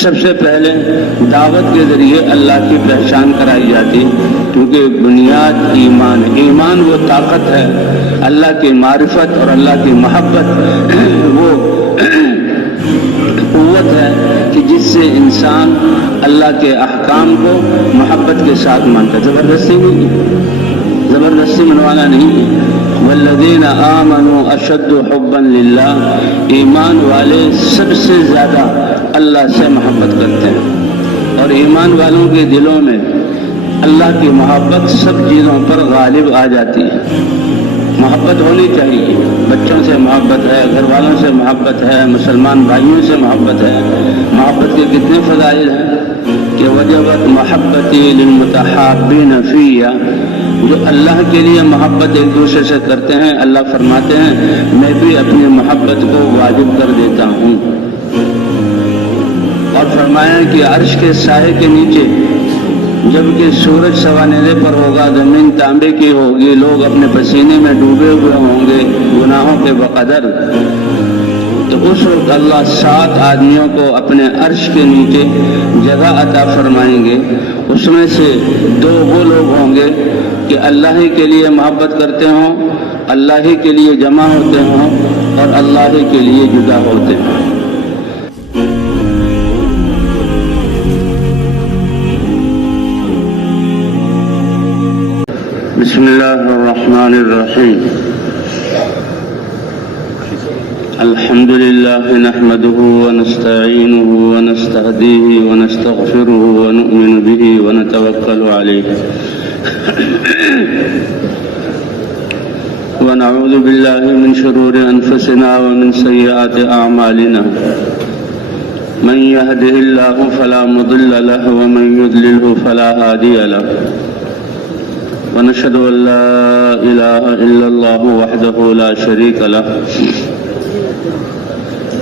سب سے پہلے دعوت کے ذریعے اللہ کی پہچان کرائی جاتی، کیونکہ بنیاد ایمان ہے۔ ایمان وہ طاقت ہے، اللہ کی معرفت اور اللہ کی محبت وہ قوت ہے کہ جس سے انسان اللہ کے احکام کو محبت کے ساتھ مانتا ہے، زبردستی نہیں، زبردستی منوانا نہیں۔ والذین آمنوا اشد حبا للہ، ایمان والے سب سے زیادہ اللہ سے محبت کرتے ہیں، اور ایمان والوں کے دلوں میں اللہ کی محبت سب چیزوں پر غالب آ جاتی ہے۔ محبت ہونی چاہیے، بچوں سے محبت ہے، گھر والوں سے محبت ہے، مسلمان بھائیوں سے محبت ہے۔ محبت کے کتنے فضائل ہیں کہ وجبت محبتی للمتحابین فیہ، جو اللہ کے لیے محبت ایک دوسرے سے کرتے ہیں، اللہ فرماتے ہیں میں بھی اپنی محبت کو واجب کر دیتا ہوں۔ اور فرمایا کہ عرش کے سائے کے نیچے جبکہ سورج سوانحے پر ہوگا، زمین تانبے کی ہوگی، لوگ اپنے پسینے میں ڈوبے ہوئے ہوں گے گناہوں کے بقدر، تو اس وقت اللہ 7 آدمیوں کو اپنے عرش کے نیچے جگہ عطا فرمائیں گے۔ اس میں سے 2 وہ لوگ ہوں گے کہ اللہ ہی کے لیے محبت کرتے ہوں، اللہ ہی کے لیے جمع ہوتے ہوں اور اللہ ہی کے لیے جدا ہوتے ہیں۔ بسم اللہ الرحمن الرحیم، الحمد للہ نحمده ونستعینه ونستهدیه ونستغفره ونؤمن به ونتوکل علیہ ونعوذ باللہ من شرور انفسنا ومن سیئات اعمالنا، من يهده الله فلا مضل له ومن يضلله فلا هادی له، ونشهد أن لا إله إلا الله وحده لا شريك له،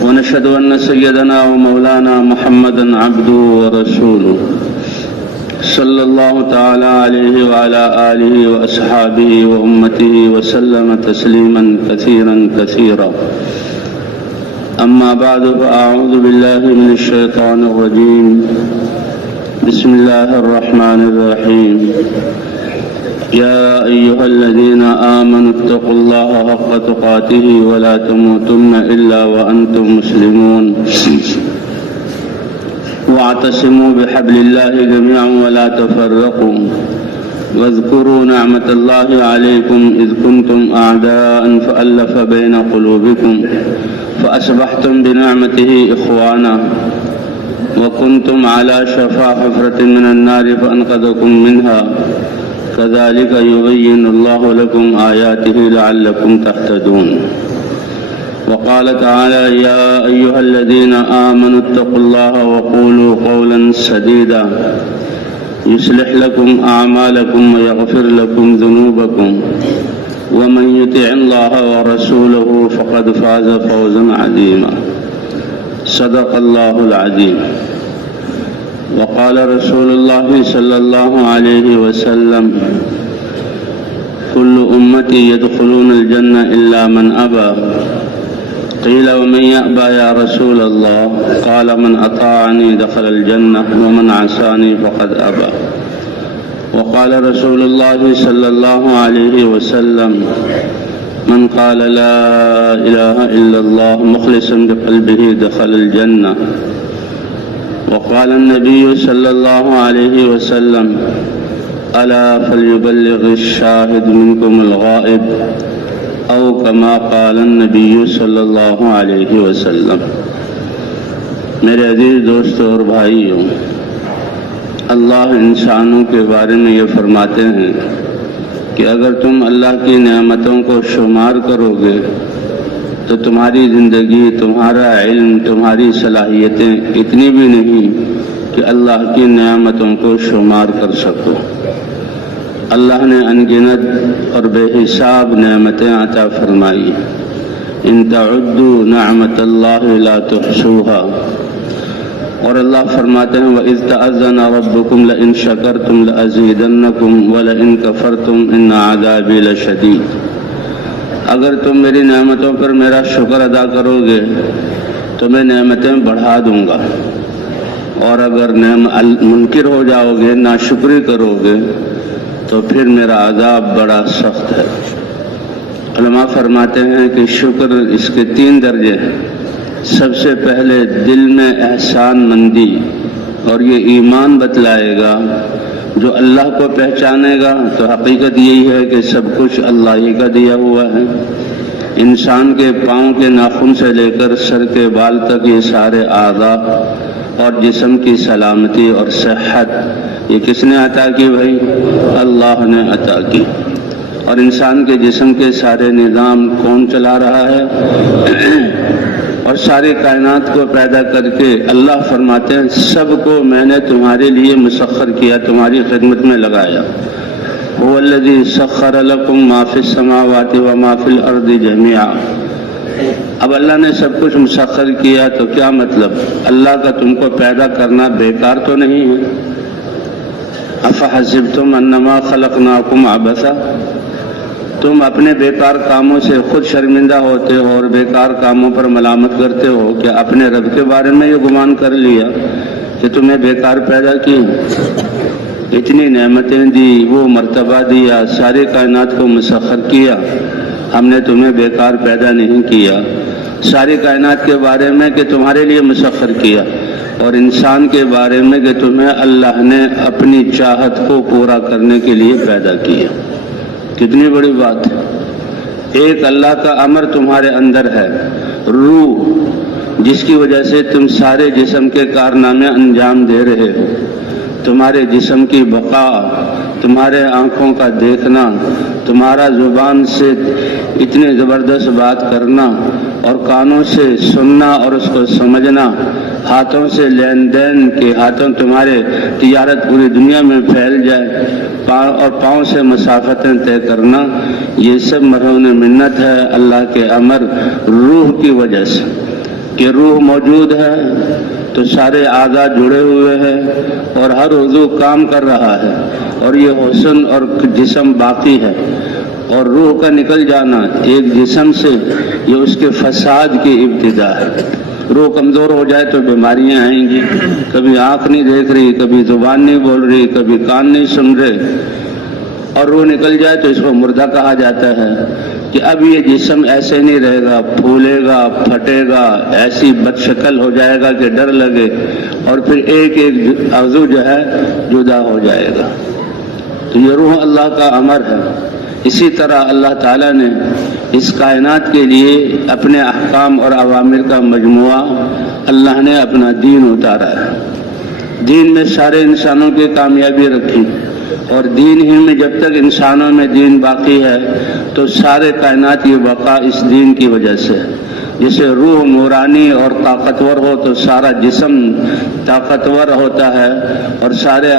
ونشهد أن سيدنا ومولانا محمدا عبده ورسوله صلى الله تعالى عليه وعلى آله وأصحابه وأمته وسلم تسليما كثيرا كثيرا، أما بعد فأعوذ بالله من الشيطان الرجيم، بسم الله الرحمن الرحيم، يا أيها الذين آمنوا اتقوا الله حق تقاته ولا تموتن إلا وأنتم مسلمون، واعتصموا بحبل الله جميعا ولا تفرقوا، واذكروا نعمة الله عليكم إذ كنتم أعداء فألف بين قلوبكم فأصبحتم بنعمته إخوانا، وكنتم على شفا حفرة من النار فأنقذكم منها، كذلك يبين الله لكم آياته لعلكم تهتدون۔ وقال تعالى يا أيها الذين آمنوا اتقوا الله وقولوا قولا سديدا يصلح لكم أعمالكم ويغفر لكم ذنوبكم، ومن يطع الله ورسوله فقد فاز فوزا عظيما، صدق الله العظيم۔ وقال رسول الله صلى الله عليه وسلم كل أمتي يدخلون الجنة إلا من أبى، قيل ومن يأبى يا رسول الله؟ قال من أطاعني دخل الجنة ومن عصاني فقد أبى۔ وقال رسول الله صلى الله عليه وسلم من قال لا إله إلا الله مخلصا بقلبه دخل الجنة۔ وقال النبي صلى الله عليه وسلم ألا فليبلغ الشاهد منكم الغائب، أو كما قال النبي صلى الله عليه وسلم۔ میرے عزیز دوستوں اور بھائیوں، اللہ انسانوں کے بارے میں یہ فرماتے ہیں کہ اگر تم اللہ کی نعمتوں کو شمار کرو گے تو تمہاری زندگی، تمہارا علم، تمہاری صلاحیتیں اتنی بھی نہیں کہ اللہ کی نعمتوں کو شمار کر سکو۔ اللہ نے انگنت اور بے حساب نعمتیں عطا فرمائی، ان تعدوا نعمت اللہ لا تحصوها۔ اور اللہ فرماتے ہیں وَإِذْ تَأَذَّنَ رَبُّكُمْ لَئِن شَكَرْتُمْ لَأَزِيدَنَّكُمْ وَلَئِن كَفَرْتُمْ إِنَّ عَذَابِي لَشَدِيدٌ۔ اگر تم میری نعمتوں پر میرا شکر ادا کرو گے تو میں نعمتیں بڑھا دوں گا، اور اگر منکر ہو جاؤ گے، ناشکری کرو گے تو پھر میرا عذاب بڑا سخت ہے۔ علماء فرماتے ہیں کہ شکر اس کے 3 درجے ہیں۔ سب سے پہلے دل میں احسان مندی، اور یہ ایمان بتلائے گا۔ جو اللہ کو پہچانے گا تو حقیقت یہی ہے کہ سب کچھ اللہ ہی کا دیا ہوا ہے۔ انسان کے پاؤں کے ناخن سے لے کر سر کے بال تک یہ سارے اعضاء اور جسم کی سلامتی اور صحت یہ کس نے عطا کی بھائی؟ اللہ نے عطا کی۔ اور انسان کے جسم کے سارے نظام کون چلا رہا ہے؟ اور ساری کائنات کو پیدا کر کے اللہ فرماتے ہیں سب کو میں نے تمہارے لیے مسخر کیا، تمہاری خدمت میں لگایا۔ هو الذی سخر لکم ما فی السماوات وما فی الارض جميعا۔ اب اللہ نے سب کچھ مسخر کیا تو کیا مطلب؟ اللہ کا تم کو پیدا کرنا بیکار تو نہیں ہے۔ افحسبتم انما خلقناکم عبثا، تم اپنے بیکار کاموں سے خود شرمندہ ہوتے ہو اور بیکار کاموں پر ملامت کرتے ہو کہ اپنے رب کے بارے میں یہ گمان کر لیا کہ تمہیں بیکار پیدا کی؟ اتنی نعمتیں دی، وہ مرتبہ دیا، ساری کائنات کو مسخر کیا، ہم نے تمہیں بیکار پیدا نہیں کیا۔ ساری کائنات کے بارے میں کہ تمہارے لیے مسخر کیا، اور انسان کے بارے میں کہ تمہیں اللہ نے اپنی چاہت کو پورا کرنے کے لیے پیدا کیا۔ کتنی بڑی بات ہے۔ ایک اللہ کا امر تمہارے اندر ہے، روح، جس کی وجہ سے تم سارے جسم کے کارنامے انجام دے رہے ہو۔ تمہارے جسم کی بقا، تمہارے آنکھوں کا دیکھنا، تمہارا زبان سے اتنے زبردست بات کرنا اور کانوں سے سننا اور اس کو سمجھنا، ہاتھوں سے لین دین کے ہاتھوں تمہارے تجارت پوری دنیا میں پھیل جائے، اور پاؤں سے مسافتیں طے کرنا، یہ سب مرہون منت ہے اللہ کے امر روح کی وجہ سے۔ کہ روح موجود ہے تو سارے اعضاء جڑے ہوئے ہیں اور ہر عضو کام کر رہا ہے، اور یہ حسن اور جسم باقی ہے۔ اور روح کا نکل جانا ایک جسم سے یہ اس کے فساد کی ابتدا ہے۔ روح کمزور ہو جائے تو بیماریاں آئیں گی، کبھی آنکھ نہیں دیکھ رہی، کبھی زبان نہیں بول رہی، کبھی کان نہیں سن رہے، اور روح نکل جائے تو اس کو مردہ کہا جاتا ہے۔ کہ اب یہ جسم ایسے نہیں رہے گا، پھولے گا، پھٹے گا، ایسی بد شکل ہو جائے گا کہ ڈر لگے، اور پھر ایک ایک عضو جو ہے جدا ہو جائے گا۔ تو یہ روح اللہ کا امر ہے۔ اسی طرح اللہ تعالیٰ نے اس کائنات کے لیے اپنے احکام اور اوامر کا مجموعہ اللہ نے اپنا دین اتارا ہے۔ دین میں سارے انسانوں کی کامیابی رکھی، اور دین ہی میں جب تک انسانوں میں دین باقی ہے تو سارے کائنات کی بقا اس دین کی وجہ سے ہے۔ جیسے روح نورانی اور طاقتور ہو تو سارا جسم طاقتور ہوتا ہے، اور سارے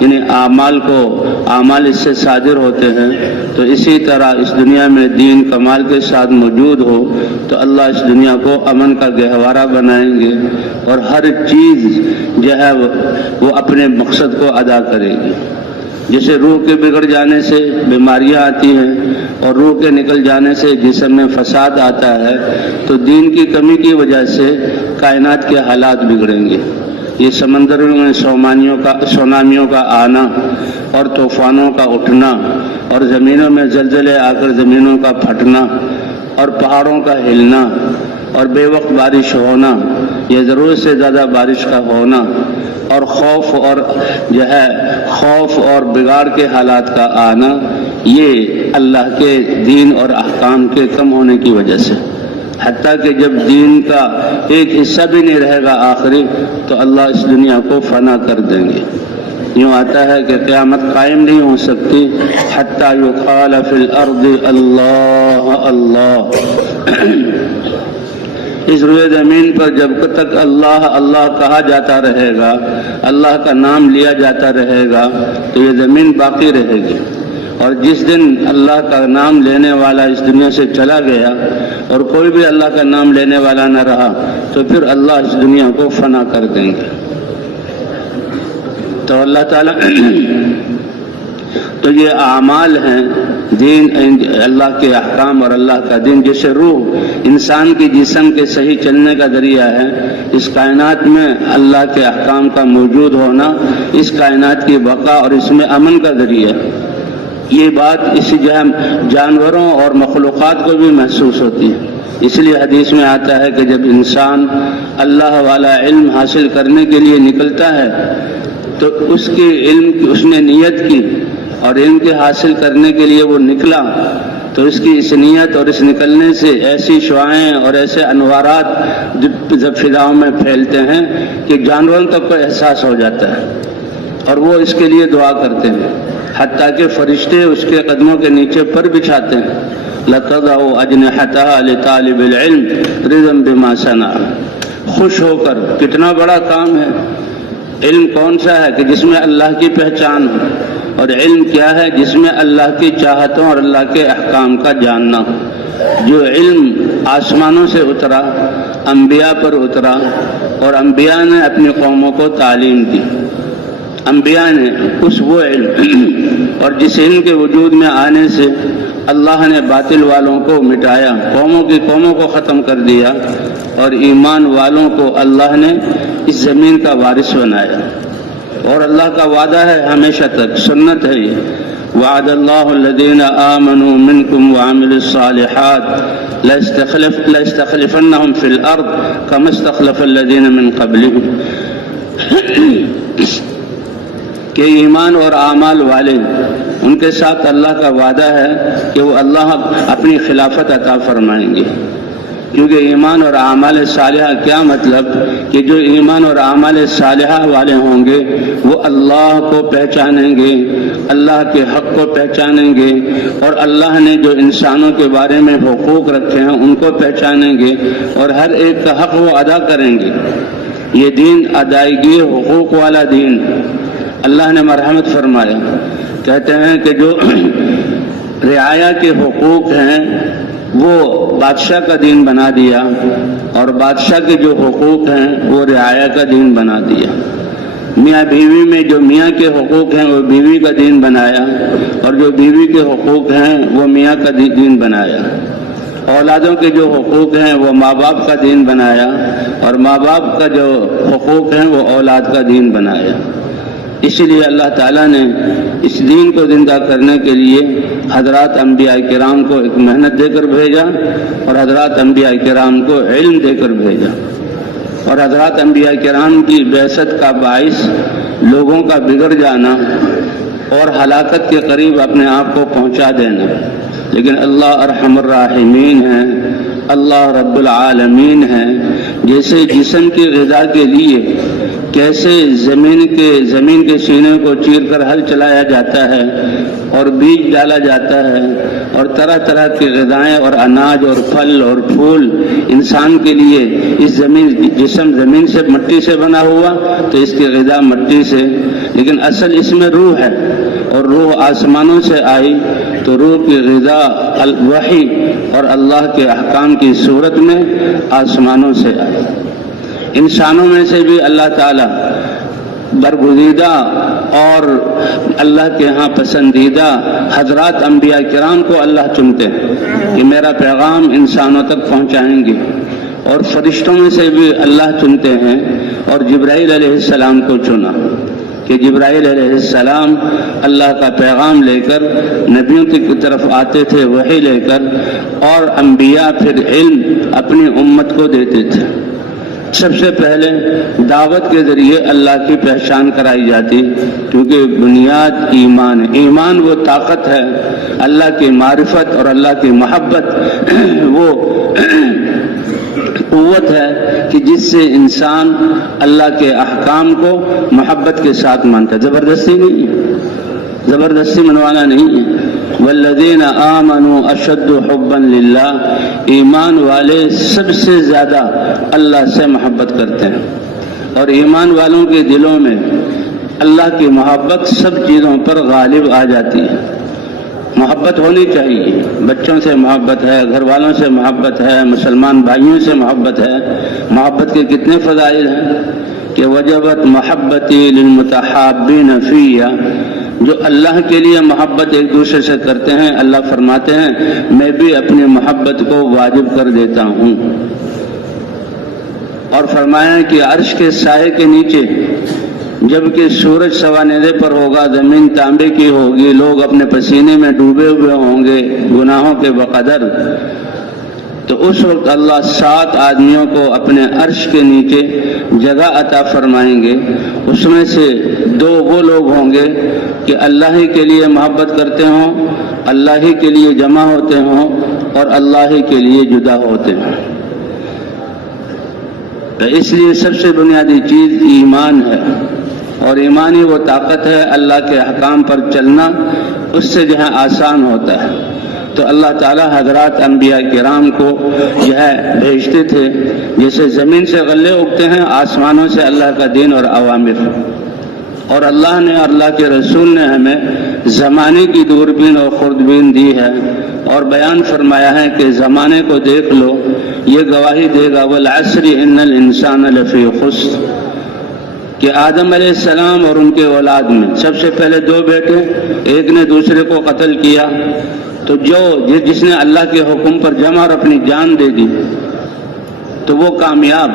یعنی اعمال اس سے صادر ہوتے ہیں۔ تو اسی طرح اس دنیا میں دین کمال کے ساتھ موجود ہو تو اللہ اس دنیا کو امن کا گہوارہ بنائیں گے، اور ہر چیز جو ہے وہ اپنے مقصد کو ادا کرے گی۔ جیسے روح کے بگڑ جانے سے بیماریاں آتی ہیں، اور روح کے نکل جانے سے جسم میں فساد آتا ہے، تو دین کی کمی کی وجہ سے کائنات کے حالات بگڑیں گے۔ یہ سمندروں میں سونامیوں کا آنا اور طوفانوں کا اٹھنا، اور زمینوں میں زلزلے آ کر زمینوں کا پھٹنا، اور پہاڑوں کا ہلنا، اور بے وقت بارش ہونا، یہ ضرورت سے زیادہ بارش کا ہونا، اور خوف اور بگاڑ کے حالات کا آنا، یہ اللہ کے دین اور احکام کے کم ہونے کی وجہ سے۔ حتیٰ کہ جب دین کا ایک حصہ بھی نہیں رہے گا آخری، تو اللہ اس دنیا کو فنا کر دیں گے۔ یوں آتا ہے کہ قیامت قائم نہیں ہو سکتی حتیٰ یقال فی الارض اللہ اللہ۔ اس روئے زمین پر جب تک اللہ اللہ کہا جاتا رہے گا، اللہ کا نام لیا جاتا رہے گا، تو یہ زمین باقی رہے گی۔ اور جس دن اللہ کا نام لینے والا اس دنیا سے چلا گیا اور کوئی بھی اللہ کا نام لینے والا نہ رہا، تو پھر اللہ اس دنیا کو فنا کر دیں گے۔ تو اللہ تعالیٰ تو یہ اعمال ہیں، دین اللہ کے احکام اور اللہ کا دین. جیسے روح انسان کی جسم کے صحیح چلنے کا ذریعہ ہے، اس کائنات میں اللہ کے احکام کا موجود ہونا اس کائنات کی بقا اور اس میں امن کا ذریعہ ہے. یہ بات اسی جانوروں اور مخلوقات کو بھی محسوس ہوتی ہے. اس لیے حدیث میں آتا ہے کہ جب انسان اللہ والا علم حاصل کرنے کے لیے نکلتا ہے تو اس نے نیت کی اور علم کے حاصل کرنے کے لیے وہ نکلا، تو اس کی اس نیت اور اس نکلنے سے ایسی شعاعیں اور ایسے انوارات جب فضاؤں میں پھیلتے ہیں کہ جانوروں تک کو احساس ہو جاتا ہے اور وہ اس کے لیے دعا کرتے ہیں، حتیٰ کہ فرشتے اس کے قدموں کے نیچے پر بچھاتے ہیں. لَتَضَعُ أَجْنِحَتَهَا لِطَالِبِ الْعِلْمِ رِضًا بِمَا صَنَعَ. خوش ہو کر، کتنا بڑا کام ہے. علم کون سا ہے کہ جس میں اللہ کی پہچان ہو، اور علم کیا ہے جس میں اللہ کی چاہتوں اور اللہ کے احکام کا جاننا ہو. جو علم آسمانوں سے اترا، انبیاء پر اترا، اور انبیاء نے اپنی قوموں کو تعلیم دی. انبیاء نے وہ علم اور جس علم کے وجود میں آنے سے اللہ نے باطل والوں کو مٹایا، قوموں کو ختم کر دیا، اور ایمان والوں کو اللہ نے اس زمین کا وارث بنایا. اور اللہ کا وعدہ ہے ہمیشہ تک، سنت ہے یہ. وعد اللہ الذین آمنوا منکم وعملوا الصالحات لَيَسْتَخْلِفَنَّهُمْ فِي الْأَرْضِ كَمَا اسْتَخْلَفَ الَّذِينَ مِنْ قَبْلِهِمْ. کہ ایمان اور اعمال والے، ان کے ساتھ اللہ کا وعدہ ہے کہ وہ اللہ اپنی خلافت عطا فرمائیں گے. کیونکہ ایمان اور اعمال صالحہ کیا مطلب کہ جو ایمان اور اعمال صالحہ والے ہوں گے وہ اللہ کو پہچانیں گے، اللہ کے حق کو پہچانیں گے، اور اللہ نے جو انسانوں کے بارے میں حقوق رکھے ہیں ان کو پہچانیں گے، اور ہر ایک کا حق وہ ادا کریں گے. یہ دین ادائیگی حقوق والا دین. اللہ نے مرحمت فرمایا، کہتے ہیں کہ جو رعایا کے حقوق ہیں وہ بادشاہ کا دین بنا دیا، اور بادشاہ کے جو حقوق ہیں وہ رعایا کا دین بنا دیا. میاں بیوی میں جو میاں کے حقوق ہیں وہ بیوی کا دین بنایا، اور جو بیوی کے حقوق ہیں وہ میاں کا دین بنایا. اولادوں کے جو حقوق ہیں وہ ماں باپ کا دین بنایا، اور ماں باپ کا جو حقوق ہیں وہ اولاد کا دین بنایا. اسی لیے اللہ تعالیٰ نے اس دین کو زندہ کرنے کے لیے حضرات انبیاء کرام کو ایک محنت دے کر بھیجا، اور حضرات انبیاء کرام کو علم دے کر بھیجا. اور حضرات انبیاء کرام کی بعثت کا باعث لوگوں کا بگڑ جانا اور ہلاکت کے قریب اپنے آپ کو پہنچا دینا. لیکن اللہ ارحم الراحمین ہے، اللہ رب العالمین ہے. جیسے جسم کی غذا کے لیے کیسے زمین کے سینے کو چیر کر ہل چلایا جاتا ہے اور بیج ڈالا جاتا ہے، اور طرح طرح کی غذائیں اور اناج اور پھل اور پھول انسان کے لیے اس جسم زمین سے مٹی سے بنا ہوا تو اس کی غذا مٹی سے، لیکن اصل اس میں روح ہے، اور روح آسمانوں سے آئی تو روح کی غذا وحی اور اللہ کے احکام کی صورت میں آسمانوں سے آئی. انسانوں میں سے بھی اللہ تعالیٰ برگزیدہ اور اللہ کے ہاں پسندیدہ حضرات انبیاء کرام کو اللہ چنتے ہیں کہ میرا پیغام انسانوں تک پہنچائیں گے. اور فرشتوں میں سے بھی اللہ چنتے ہیں، اور جبرائیل علیہ السلام کو چنا کہ جبرائیل علیہ السلام اللہ کا پیغام لے کر نبیوں کی طرف آتے تھے وحی لے کر، اور انبیاء پھر علم اپنی امت کو دیتے تھے. سب سے پہلے دعوت کے ذریعے اللہ کی پہچان کرائی جاتی، کیونکہ بنیاد ایمان ہے. ایمان وہ طاقت ہے، اللہ کی معرفت اور اللہ کی محبت وہ قوت ہے کہ جس سے انسان اللہ کے احکام کو محبت کے ساتھ مانتا ہے. زبردستی نہیں ہے، زبردستی منوانا نہیں ہے. والذین آمنوا اشد حبا للہ، ایمان والے سب سے زیادہ اللہ سے محبت کرتے ہیں، اور ایمان والوں کے دلوں میں اللہ کی محبت سب چیزوں پر غالب آ جاتی ہے. محبت ہونی چاہیے، بچوں سے محبت ہے، گھر والوں سے محبت ہے، مسلمان بھائیوں سے محبت ہے. محبت کے کتنے فضائل ہیں کہ وجبت محبتی للمتحابین فیہ، جو اللہ کے لیے محبت ایک دوسرے سے کرتے ہیں، اللہ فرماتے ہیں میں بھی اپنی محبت کو واجب کر دیتا ہوں۔ اور فرمایا کہ عرش کے سائے کے نیچے جبکہ سورج سوانحے پر ہوگا، زمین تانبے کی ہوگی، لوگ اپنے پسینے میں ڈوبے ہوئے ہوں گے گناہوں کے بقدر، تو اس وقت اللہ 7 آدمیوں کو اپنے عرش کے نیچے جگہ عطا فرمائیں گے۔ اس میں سے 2 وہ لوگ ہوں گے کہ اللہ ہی کے لیے محبت کرتے ہوں، اللہ ہی کے لیے جمع ہوتے ہوں اور اللہ ہی کے لیے جدا ہوتے ہیں۔ تو اس لیے سب سے بنیادی چیز ایمان ہے، اور ایمان ہی وہ طاقت ہے، اللہ کے احکام پر چلنا اس سے جو ہے آسان ہوتا ہے۔ تو اللہ تعالیٰ حضرات انبیاء کرام کو جو ہے بھیجتے تھے، جیسے زمین سے غلے اگتے ہیں، آسمانوں سے اللہ کا دین اور اوامر۔ اور اللہ نے، اللہ کے رسول نے ہمیں زمانے کی دوربین اور خوردبین دی ہے، اور بیان فرمایا ہے کہ زمانے کو دیکھ لو، یہ گواہی دے گا والعصر ان الانسان لفی خسر، کہ آدم علیہ السلام اور ان کے اولاد میں سب سے پہلے 2 بیٹے، ایک نے دوسرے کو قتل کیا، تو جس نے اللہ کے حکم پر جمع اور اپنی جان دے دی تو وہ کامیاب،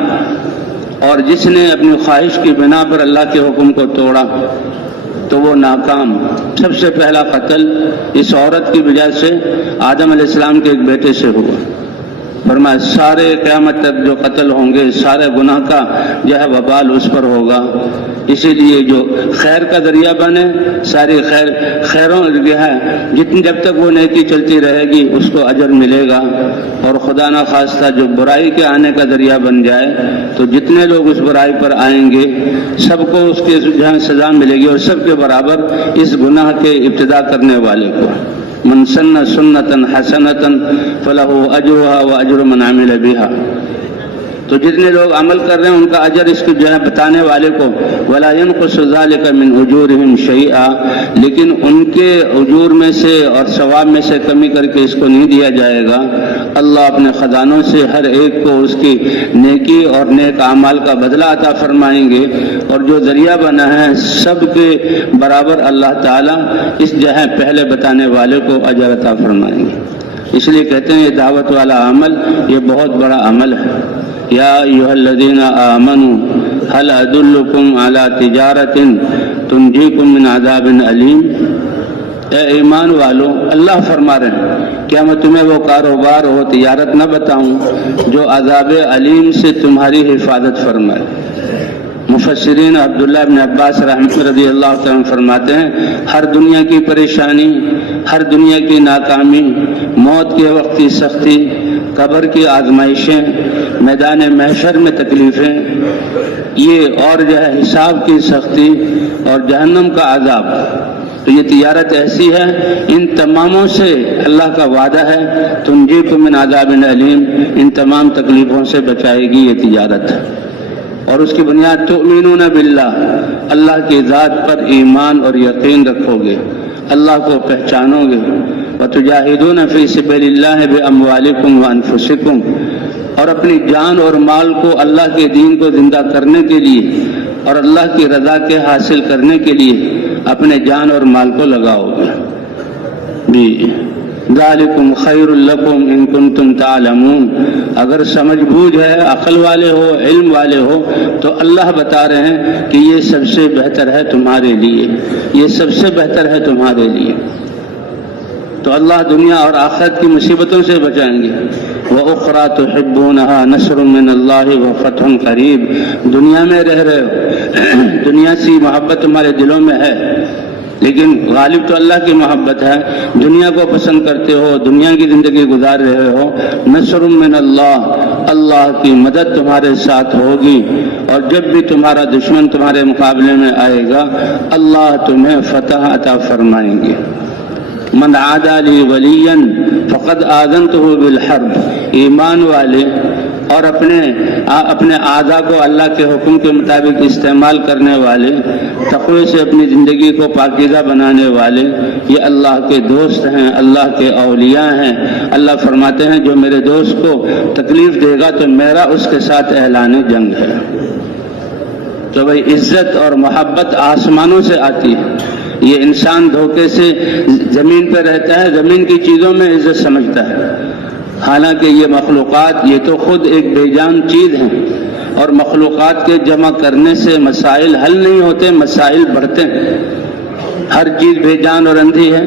اور جس نے اپنی خواہش کی بنا پر اللہ کے حکم کو توڑا تو وہ ناکام۔ سب سے پہلا قتل اس عورت کی وجہ سے آدم علیہ السلام کے ایک بیٹے سے ہوا۔ فرمایا سارے قیامت تک جو قتل ہوں گے، سارے گناہ کا جو ہے وبال اس پر ہوگا۔ اسی لیے جو خیر کا ذریعہ بنے، ساری خیروں جو ہے جب تک وہ نیکی چلتی رہے گی اس کو اجر ملے گا، اور خدا نہ خواستہ جو برائی کے آنے کا ذریعہ بن جائے تو جتنے لوگ اس برائی پر آئیں گے سب کو اس کے جو ہے سزا ملے گی، اور سب کے برابر اس گناہ کے ابتدا کرنے والے کو۔ من سن سنتن حسنتن فلہ اجرھا واجر من عمل بھا، تو جتنے لوگ عمل کر رہے ہیں ان کا اجر اس کو جو ہے بتانے والے کو، ولا ينقص ذلك من اجورهم شيئا، لیکن ان کے اجور میں سے اور ثواب میں سے کمی کر کے اس کو نہیں دیا جائے گا۔ اللہ اپنے خزانوں سے ہر ایک کو اس کی نیکی اور نیک اعمال کا بدلہ عطا فرمائیں گے، اور جو ذریعہ بنا ہے سب کے برابر اللہ تعالیٰ اس جو ہے پہلے بتانے والے کو اجر عطا فرمائیں گے۔ اس لیے کہتے ہیں یہ دعوت والا عمل یہ بہت بڑا عمل ہے۔ یا ایھا الذین آمنوا هل ادلکم علی تجارۃ تنجیکم من عذاب علیم، اے ایمان والو، اللہ فرما رہے ہیں کیا میں تمہیں وہ کاروبار ہو تجارت نہ بتاؤں جو عذاب علیم سے تمہاری حفاظت فرمائے۔ مفسرین عبداللہ ابن عباس رضی اللہ تعالیٰ فرماتے ہیں ہر دنیا کی پریشانی، ہر دنیا کی ناکامی، موت کے وقت کی سختی، قبر کی آزمائشیں، میدان محشر میں تکلیفیں، یہ اور جو ہے حساب کی سختی اور جہنم کا عذاب، تو یہ تجارت ایسی ہے ان تماموں سے اللہ کا وعدہ ہے تنجیکم من عذاب علیم، ان تمام تکلیفوں سے بچائے گی یہ تجارت۔ اور اس کی بنیاد تؤمنون باللہ، اللہ کی ذات پر ایمان اور یقین رکھو گے، اللہ کو پہچانو گے، وتجاہدون فی سبیل اللہ باموالکم وانفسکم، اور اپنی جان اور مال کو اللہ کے دین کو زندہ کرنے کے لیے اور اللہ کی رضا کے حاصل کرنے کے لیے اپنے جان اور مال کو لگاؤ گے۔ جی ذالکم خیر لکم ان کنتم تعلمون، اگر سمجھ بوجھ ہے، عقل والے ہو، علم والے ہو تو اللہ بتا رہے ہیں کہ یہ سب سے بہتر ہے تمہارے لیے، یہ سب سے بہتر ہے تمہارے لیے۔ تو اللہ دنیا اور آخرت کی مصیبتوں سے بچائیں گے۔ وَأُخْرَى تُحِبُّونَهَا نَصْرٌ مِّنَ اللَّهِ وَفَتْحٌ قَرِيبٌ، دنیا میں رہ رہے ہو، دنیا سے محبت تمہارے دلوں میں ہے، لیکن غالب تو اللہ کی محبت ہے، دنیا کو پسند کرتے ہو، دنیا کی زندگی گزار رہے ہو، نصر من اللہ، اللہ کی مدد تمہارے ساتھ ہوگی، اور جب بھی تمہارا دشمن تمہارے مقابلے میں آئے گا اللہ تمہیں فتح عطا فرمائیں گے۔ من عادى لي وليا فقد آذنته بالحرب، ایمان والے اور اپنے اعضاء کو اللہ کے حکم کے مطابق استعمال کرنے والے، تقوی سے اپنی زندگی کو پاکیزہ بنانے والے، یہ اللہ کے دوست ہیں، اللہ کے اولیاء ہیں۔ اللہ فرماتے ہیں جو میرے دوست کو تکلیف دے گا تو میرا اس کے ساتھ اعلان جنگ ہے۔ تو بھائی عزت اور محبت آسمانوں سے آتی ہے، یہ انسان دھوکے سے زمین پہ رہتا ہے، زمین کی چیزوں میں عزت سمجھتا ہے، حالانکہ یہ مخلوقات یہ تو خود ایک بے جان چیز ہیں، اور مخلوقات کے جمع کرنے سے مسائل حل نہیں ہوتے، مسائل بڑھتے ہیں۔ ہر چیز بے جان اور اندھی ہے۔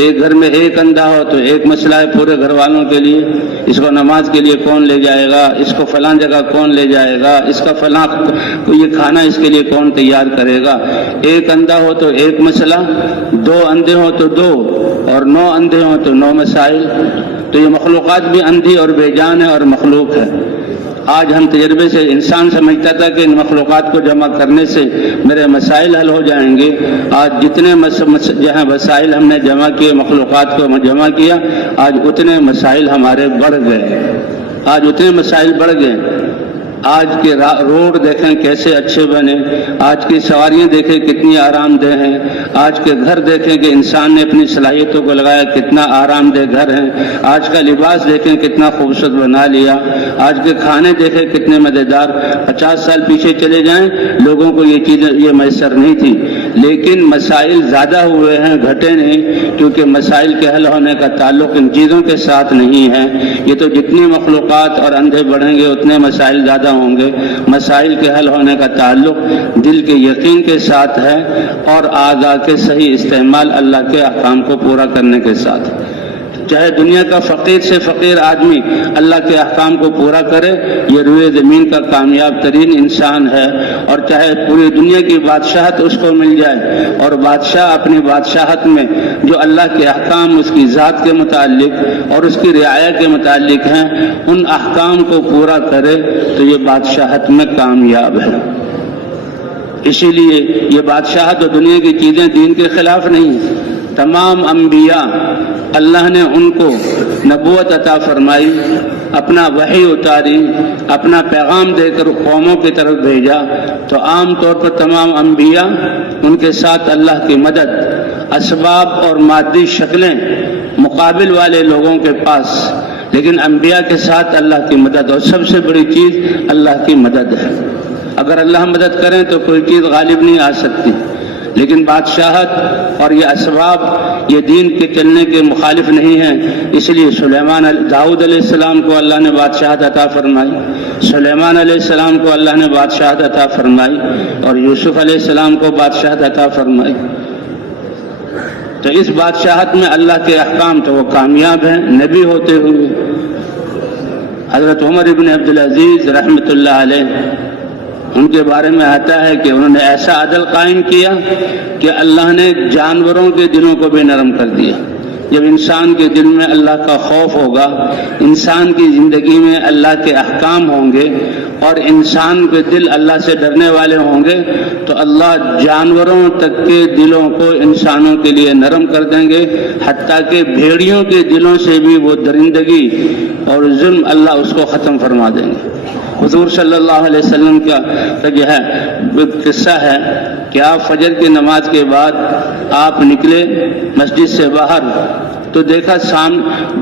ایک گھر میں ایک اندھا ہو تو ایک مسئلہ ہے پورے گھر والوں کے لیے، اس کو نماز کے لیے کون لے جائے گا، اس کو فلاں جگہ کون لے جائے گا، اس کا فلاں یہ کھانا اس کے لیے کون تیار کرے گا۔ ایک اندھا ہو تو ایک مسئلہ، دو اندھے ہو تو دو، اور 9 اندھے ہو تو 9 مسائل۔ تو یہ مخلوقات بھی اندھی اور بے جان ہے اور مخلوق ہے۔ آج ہم تجربے سے انسان سمجھتا تھا کہ ان مخلوقات کو جمع کرنے سے میرے مسائل حل ہو جائیں گے۔ آج جتنے جہاں مسائل ہم نے جمع کیے، مخلوقات کو جمع کیا، آج اتنے مسائل ہمارے بڑھ گئے، آج اتنے مسائل بڑھ گئے۔ آج کے روڈ دیکھیں کیسے اچھے بنے، آج کی سواریاں دیکھیں کتنی آرام دہ ہیں، آج کے گھر دیکھیں کہ انسان نے اپنی صلاحیتوں کو لگایا کتنا آرام دہ گھر ہیں، آج کا لباس دیکھیں کتنا خوبصورت بنا لیا، آج کے کھانے دیکھیں کتنے مزیدار۔ 50 سال پیچھے چلے جائیں لوگوں کو یہ چیزیں یہ میسر نہیں تھی، لیکن مسائل زیادہ ہوئے ہیں، گھٹے نہیں، کیونکہ مسائل کے حل ہونے کا تعلق ان چیزوں کے ساتھ نہیں ہے۔ یہ تو جتنی مخلوقات اور اندھے بڑھیں گے اتنے مسائل زیادہ ہوں گے۔ مسائل کے حل ہونے کا تعلق دل کے یقین کے ساتھ ہے اور اعضاء کے صحیح استعمال اللہ کے احکام کو پورا کرنے کے ساتھ۔ چاہے دنیا کا فقیر سے فقیر آدمی اللہ کے احکام کو پورا کرے، یہ روئے زمین کا کامیاب ترین انسان ہے، اور چاہے پوری دنیا کی بادشاہت اس کو مل جائے، اور بادشاہ اپنی بادشاہت میں جو اللہ کے احکام اس کی ذات کے متعلق اور اس کی رعایا کے متعلق ہیں ان احکام کو پورا کرے تو یہ بادشاہت میں کامیاب ہے۔ اسی لیے یہ بادشاہت اور دنیا کی چیزیں دین کے خلاف نہیں ہیں۔ تمام انبیاء اللہ نے ان کو نبوت عطا فرمائی، اپنا وحی اتاری، اپنا پیغام دے کر قوموں کی طرف بھیجا، تو عام طور پر تمام انبیاء ان کے ساتھ اللہ کی مدد، اسباب اور مادی شکلیں مقابل والے لوگوں کے پاس، لیکن انبیاء کے ساتھ اللہ کی مدد، اور سب سے بڑی چیز اللہ کی مدد ہے۔ اگر اللہ مدد کریں تو کوئی چیز غالب نہیں آ سکتی، لیکن بادشاہت اور یہ اسباب یہ دین کے چلنے کے مخالف نہیں ہیں۔ اس لیے داؤد علیہ السلام کو اللہ نے بادشاہت عطا فرمائی، سلیمان علیہ السلام کو اللہ نے بادشاہت عطا فرمائی، اور یوسف علیہ السلام کو بادشاہت عطا فرمائی۔ تو اس بادشاہت میں اللہ کے احکام تو وہ کامیاب ہیں نبی ہوتے ہوئے۔ حضرت عمر ابن عبدالعزیز رحمۃ اللہ علیہ ان کے بارے میں آتا ہے کہ انہوں نے ایسا عدل قائم کیا کہ اللہ نے جانوروں کے دلوں کو بھی نرم کر دیا۔ جب انسان کے دل میں اللہ کا خوف ہوگا، انسان کی زندگی میں اللہ کے احکام ہوں گے، اور انسان کے دل اللہ سے ڈرنے والے ہوں گے، تو اللہ جانوروں تک کے دلوں کو انسانوں کے لیے نرم کر دیں گے، حتیٰ کہ بھیڑیوں کے دلوں سے بھی وہ درندگی اور ظلم اللہ اس کو ختم فرما دیں گے۔ حضور صلی اللہ علیہ وسلم کا جو ہے قصہ ہے کہ آپ فجر کی نماز کے بعد آپ نکلے مسجد سے باہر، تو دیکھا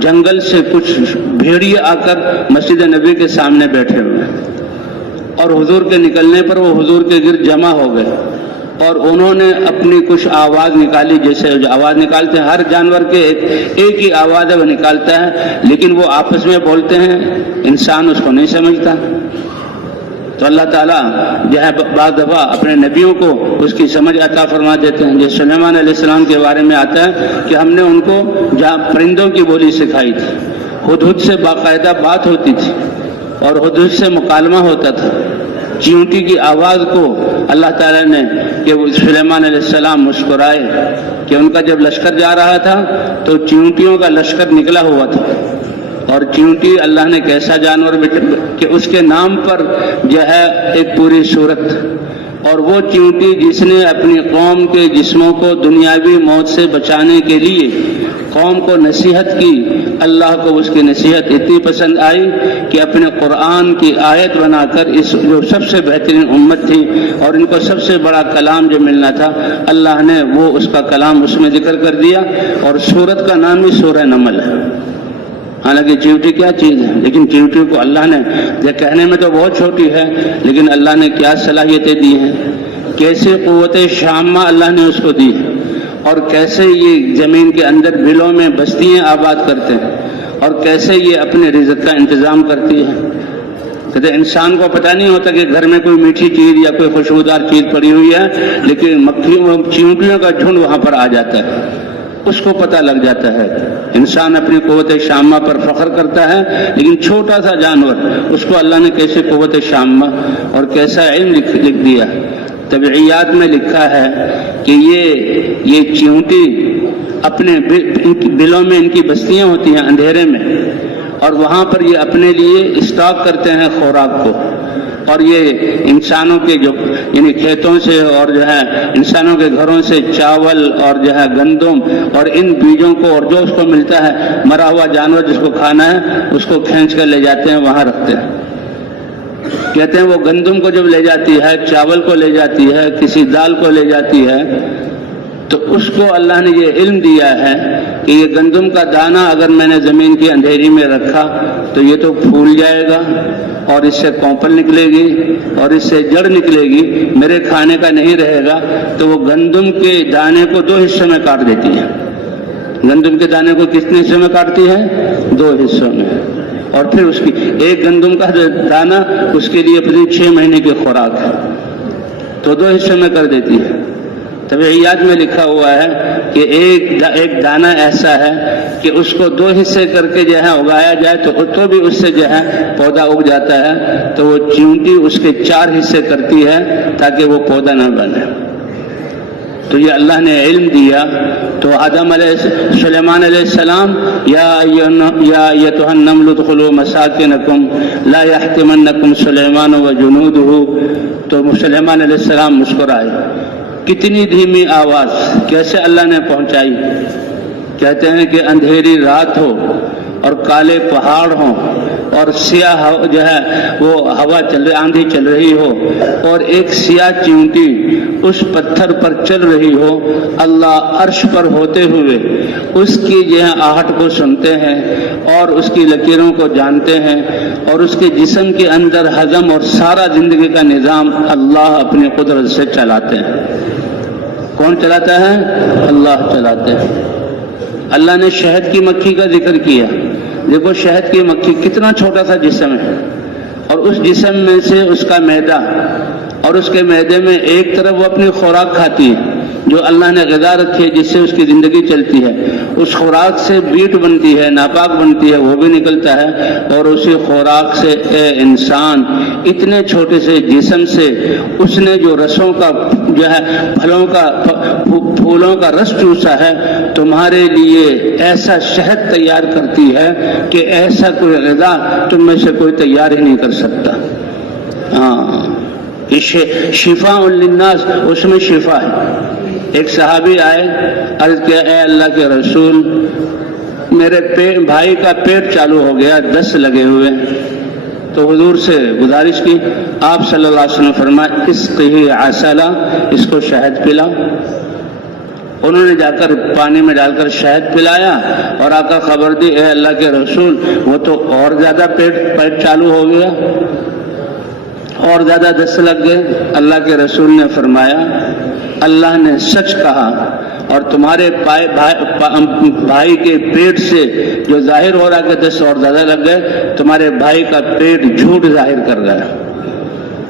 جنگل سے کچھ بھیڑیے آ کر مسجد نبی کے سامنے بیٹھے ہوئے، اور حضور کے نکلنے پر وہ حضور کے گرد جمع ہو گئے، اور انہوں نے اپنی کچھ آواز نکالی، جیسے آواز نکالتے ہیں ہر جانور کے ایک ہی آواز ہے وہ نکالتا ہے، لیکن وہ آپس میں بولتے ہیں، انسان اس کو نہیں سمجھتا۔ تو اللہ تعالیٰ جو ہے بعض دفعہ اپنے نبیوں کو اس کی سمجھ عطا فرما دیتے ہیں۔ جیسے سلیمان علیہ السلام کے بارے میں آتا ہے کہ ہم نے ان کو جہاں پرندوں کی بولی سکھائی تھی، ہدہد سے باقاعدہ بات ہوتی تھی اور ہدہد سے مکالمہ ہوتا تھا۔ چیونٹی کی آواز کو اللہ تعالیٰ نے کہ سلیمان علیہ السلام مسکرائے کہ ان کا جب لشکر جا رہا تھا تو چیونٹیوں کا لشکر نکلا ہوا تھا، اور چیونٹی اللہ نے کیسا جانور کہ اس کے نام پر جو ہے ایک پوری صورت، اور وہ چیونٹی جس نے اپنی قوم کے جسموں کو دنیاوی موت سے بچانے کے لیے قوم کو نصیحت کی، اللہ کو اس کی نصیحت اتنی پسند آئی کہ اپنے قرآن کی آیت بنا کر اس جو سب سے بہترین امت تھی اور ان کو سب سے بڑا کلام جو ملنا تھا، اللہ نے وہ اس کا کلام اس میں ذکر کر دیا، اور سورت کا نام ہی سورہ نمل ہے۔ حالانکہ چیونٹی کیا چیز ہے، لیکن چیونٹی کو اللہ نے یہ کہنے میں تو بہت چھوٹی ہے، لیکن اللہ نے کیا صلاحیتیں دی ہیں، کیسے قوت شامہ اللہ نے اس کو دی ہے۔ اور کیسے یہ زمین کے اندر بلوں میں بستیاں آباد کرتے ہیں اور کیسے یہ اپنے رزق کا انتظام کرتی ہے. کہتے انسان کو پتہ نہیں ہوتا کہ گھر میں کوئی میٹھی چیز یا کوئی خوشبودار چیز پڑی ہوئی ہے، لیکن مکھیوں چیونٹیوں کا جھنڈ وہاں پر آ جاتا ہے، اس کو پتہ لگ جاتا ہے. انسان اپنی قوت شامہ پر فخر کرتا ہے، لیکن چھوٹا سا جانور، اس کو اللہ نے کیسے قوت شامہ اور کیسا علم لکھ دیا. طبعیات میں لکھا ہے کہ یہ چیونٹی اپنے بلوں میں ان کی بستیاں ہوتی ہیں اندھیرے میں، اور وہاں پر یہ اپنے لیے اسٹاک کرتے ہیں خوراک کو. اور یہ انسانوں کے جو یعنی کھیتوں سے اور جو ہے انسانوں کے گھروں سے چاول اور جو ہے گندم اور ان بیجوں کو اور جو اس کو ملتا ہے مرا ہوا جانور جس کو کھانا ہے اس کو کھینچ کر لے جاتے ہیں، وہاں رکھتے ہیں. کہتے ہیں وہ گندم کو جب لے جاتی ہے، چاول کو لے جاتی ہے، کسی دال کو لے جاتی ہے، تو اس کو اللہ نے یہ علم دیا ہے کہ یہ گندم کا دانہ اگر میں نے زمین کی اندھیری میں رکھا تو یہ تو پھول جائے گا اور اس سے کونپل نکلے گی اور اس سے جڑ نکلے گی، میرے کھانے کا نہیں رہے گا. تو وہ گندم کے دانے کو 2 حصوں میں کاٹ دیتی ہے. گندم کے دانے کو کتنے حصوں میں کاٹتی ہے؟ 2 حصوں میں. اور پھر اس کی ایک گندم کا دانہ اس کے لیے اپنی 6 مہینے کی خوراک ہے، تو 2 حصوں میں کر دیتی ہے. طبعیات میں لکھا ہوا ہے کہ ایک دانہ ایسا ہے کہ اس کو 2 حصے کر کے جو ہے اگایا جائے تو بھی اس سے جو ہے پودا اگ جاتا ہے. تو وہ چیونٹی اس کے 4 حصے کرتی ہے تاکہ وہ پودا نہ بنے. تو یہ اللہ نے علم دیا. تو سلیمان علیہ السلام یا ایتھا النمل ادخلوا مساکنکم لا یحطمنکم سلیمان وجنودہ. تو سلیمان علیہ السلام مسکرائے. کتنی دھیمی آواز کیسے اللہ نے پہنچائی. کہتے ہیں کہ اندھیری رات ہو اور کالے پہاڑ ہوں اور سیاہ جو ہے وہ ہوا آندھی چل رہی ہو اور ایک سیاہ چیونٹی اس پتھر پر چل رہی ہو، اللہ عرش پر ہوتے ہوئے اس کی جو ہے آہٹ کو سنتے ہیں اور اس کی لکیروں کو جانتے ہیں اور اس کے جسم کے اندر ہضم اور سارا زندگی کا نظام اللہ اپنی قدرت سے چلاتے ہیں. کون چلاتا ہے؟ اللہ چلاتے ہیں. اللہ نے شہد کی مکھی کا ذکر کیا. دیکھو شہد کی مکھی کتنا چھوٹا سا جسم ہے اور اس جسم میں سے اس کا معدہ اور اس کے معدے میں ایک طرف وہ اپنی خوراک کھاتی ہے جو اللہ نے غذا رکھی ہے جس سے اس کی زندگی چلتی ہے. اس خوراک سے بیٹ بنتی ہے، ناپاک بنتی ہے، وہ بھی نکلتا ہے. اور اسی خوراک سے اے انسان اتنے چھوٹے سے جسم سے اس نے جو رسوں کا جو ہے پھولوں کا رس چوسا ہے تمہارے لیے ایسا شہد تیار کرتی ہے کہ ایسا کوئی غذا تم میں سے کوئی تیار ہی نہیں کر سکتا. شفاء للناس، اس میں شفا ہے. ایک صحابی آئے، عرض کیا اے اللہ کے رسول میرے بھائی کا پیٹ چالو ہو گیا، دست لگے ہوئے. تو حضور سے گزارش کی. آپ صلی اللہ علیہ وسلم فرمایا اسقہ عسلا، اس کو شہد پلا. انہوں نے جا کر پانی میں ڈال کر شہد پلایا اور آ کر خبر دی اے اللہ کے رسول وہ تو اور زیادہ پیٹ چالو ہو گیا اور زیادہ دست لگ گئے. اللہ کے رسول نے فرمایا اللہ نے سچ کہا اور تمہارے بھائی کے پیٹ سے جو ظاہر ہو رہا کہ دست اور زیادہ لگ گئے، تمہارے بھائی کا پیٹ جھوٹ ظاہر کر گیا.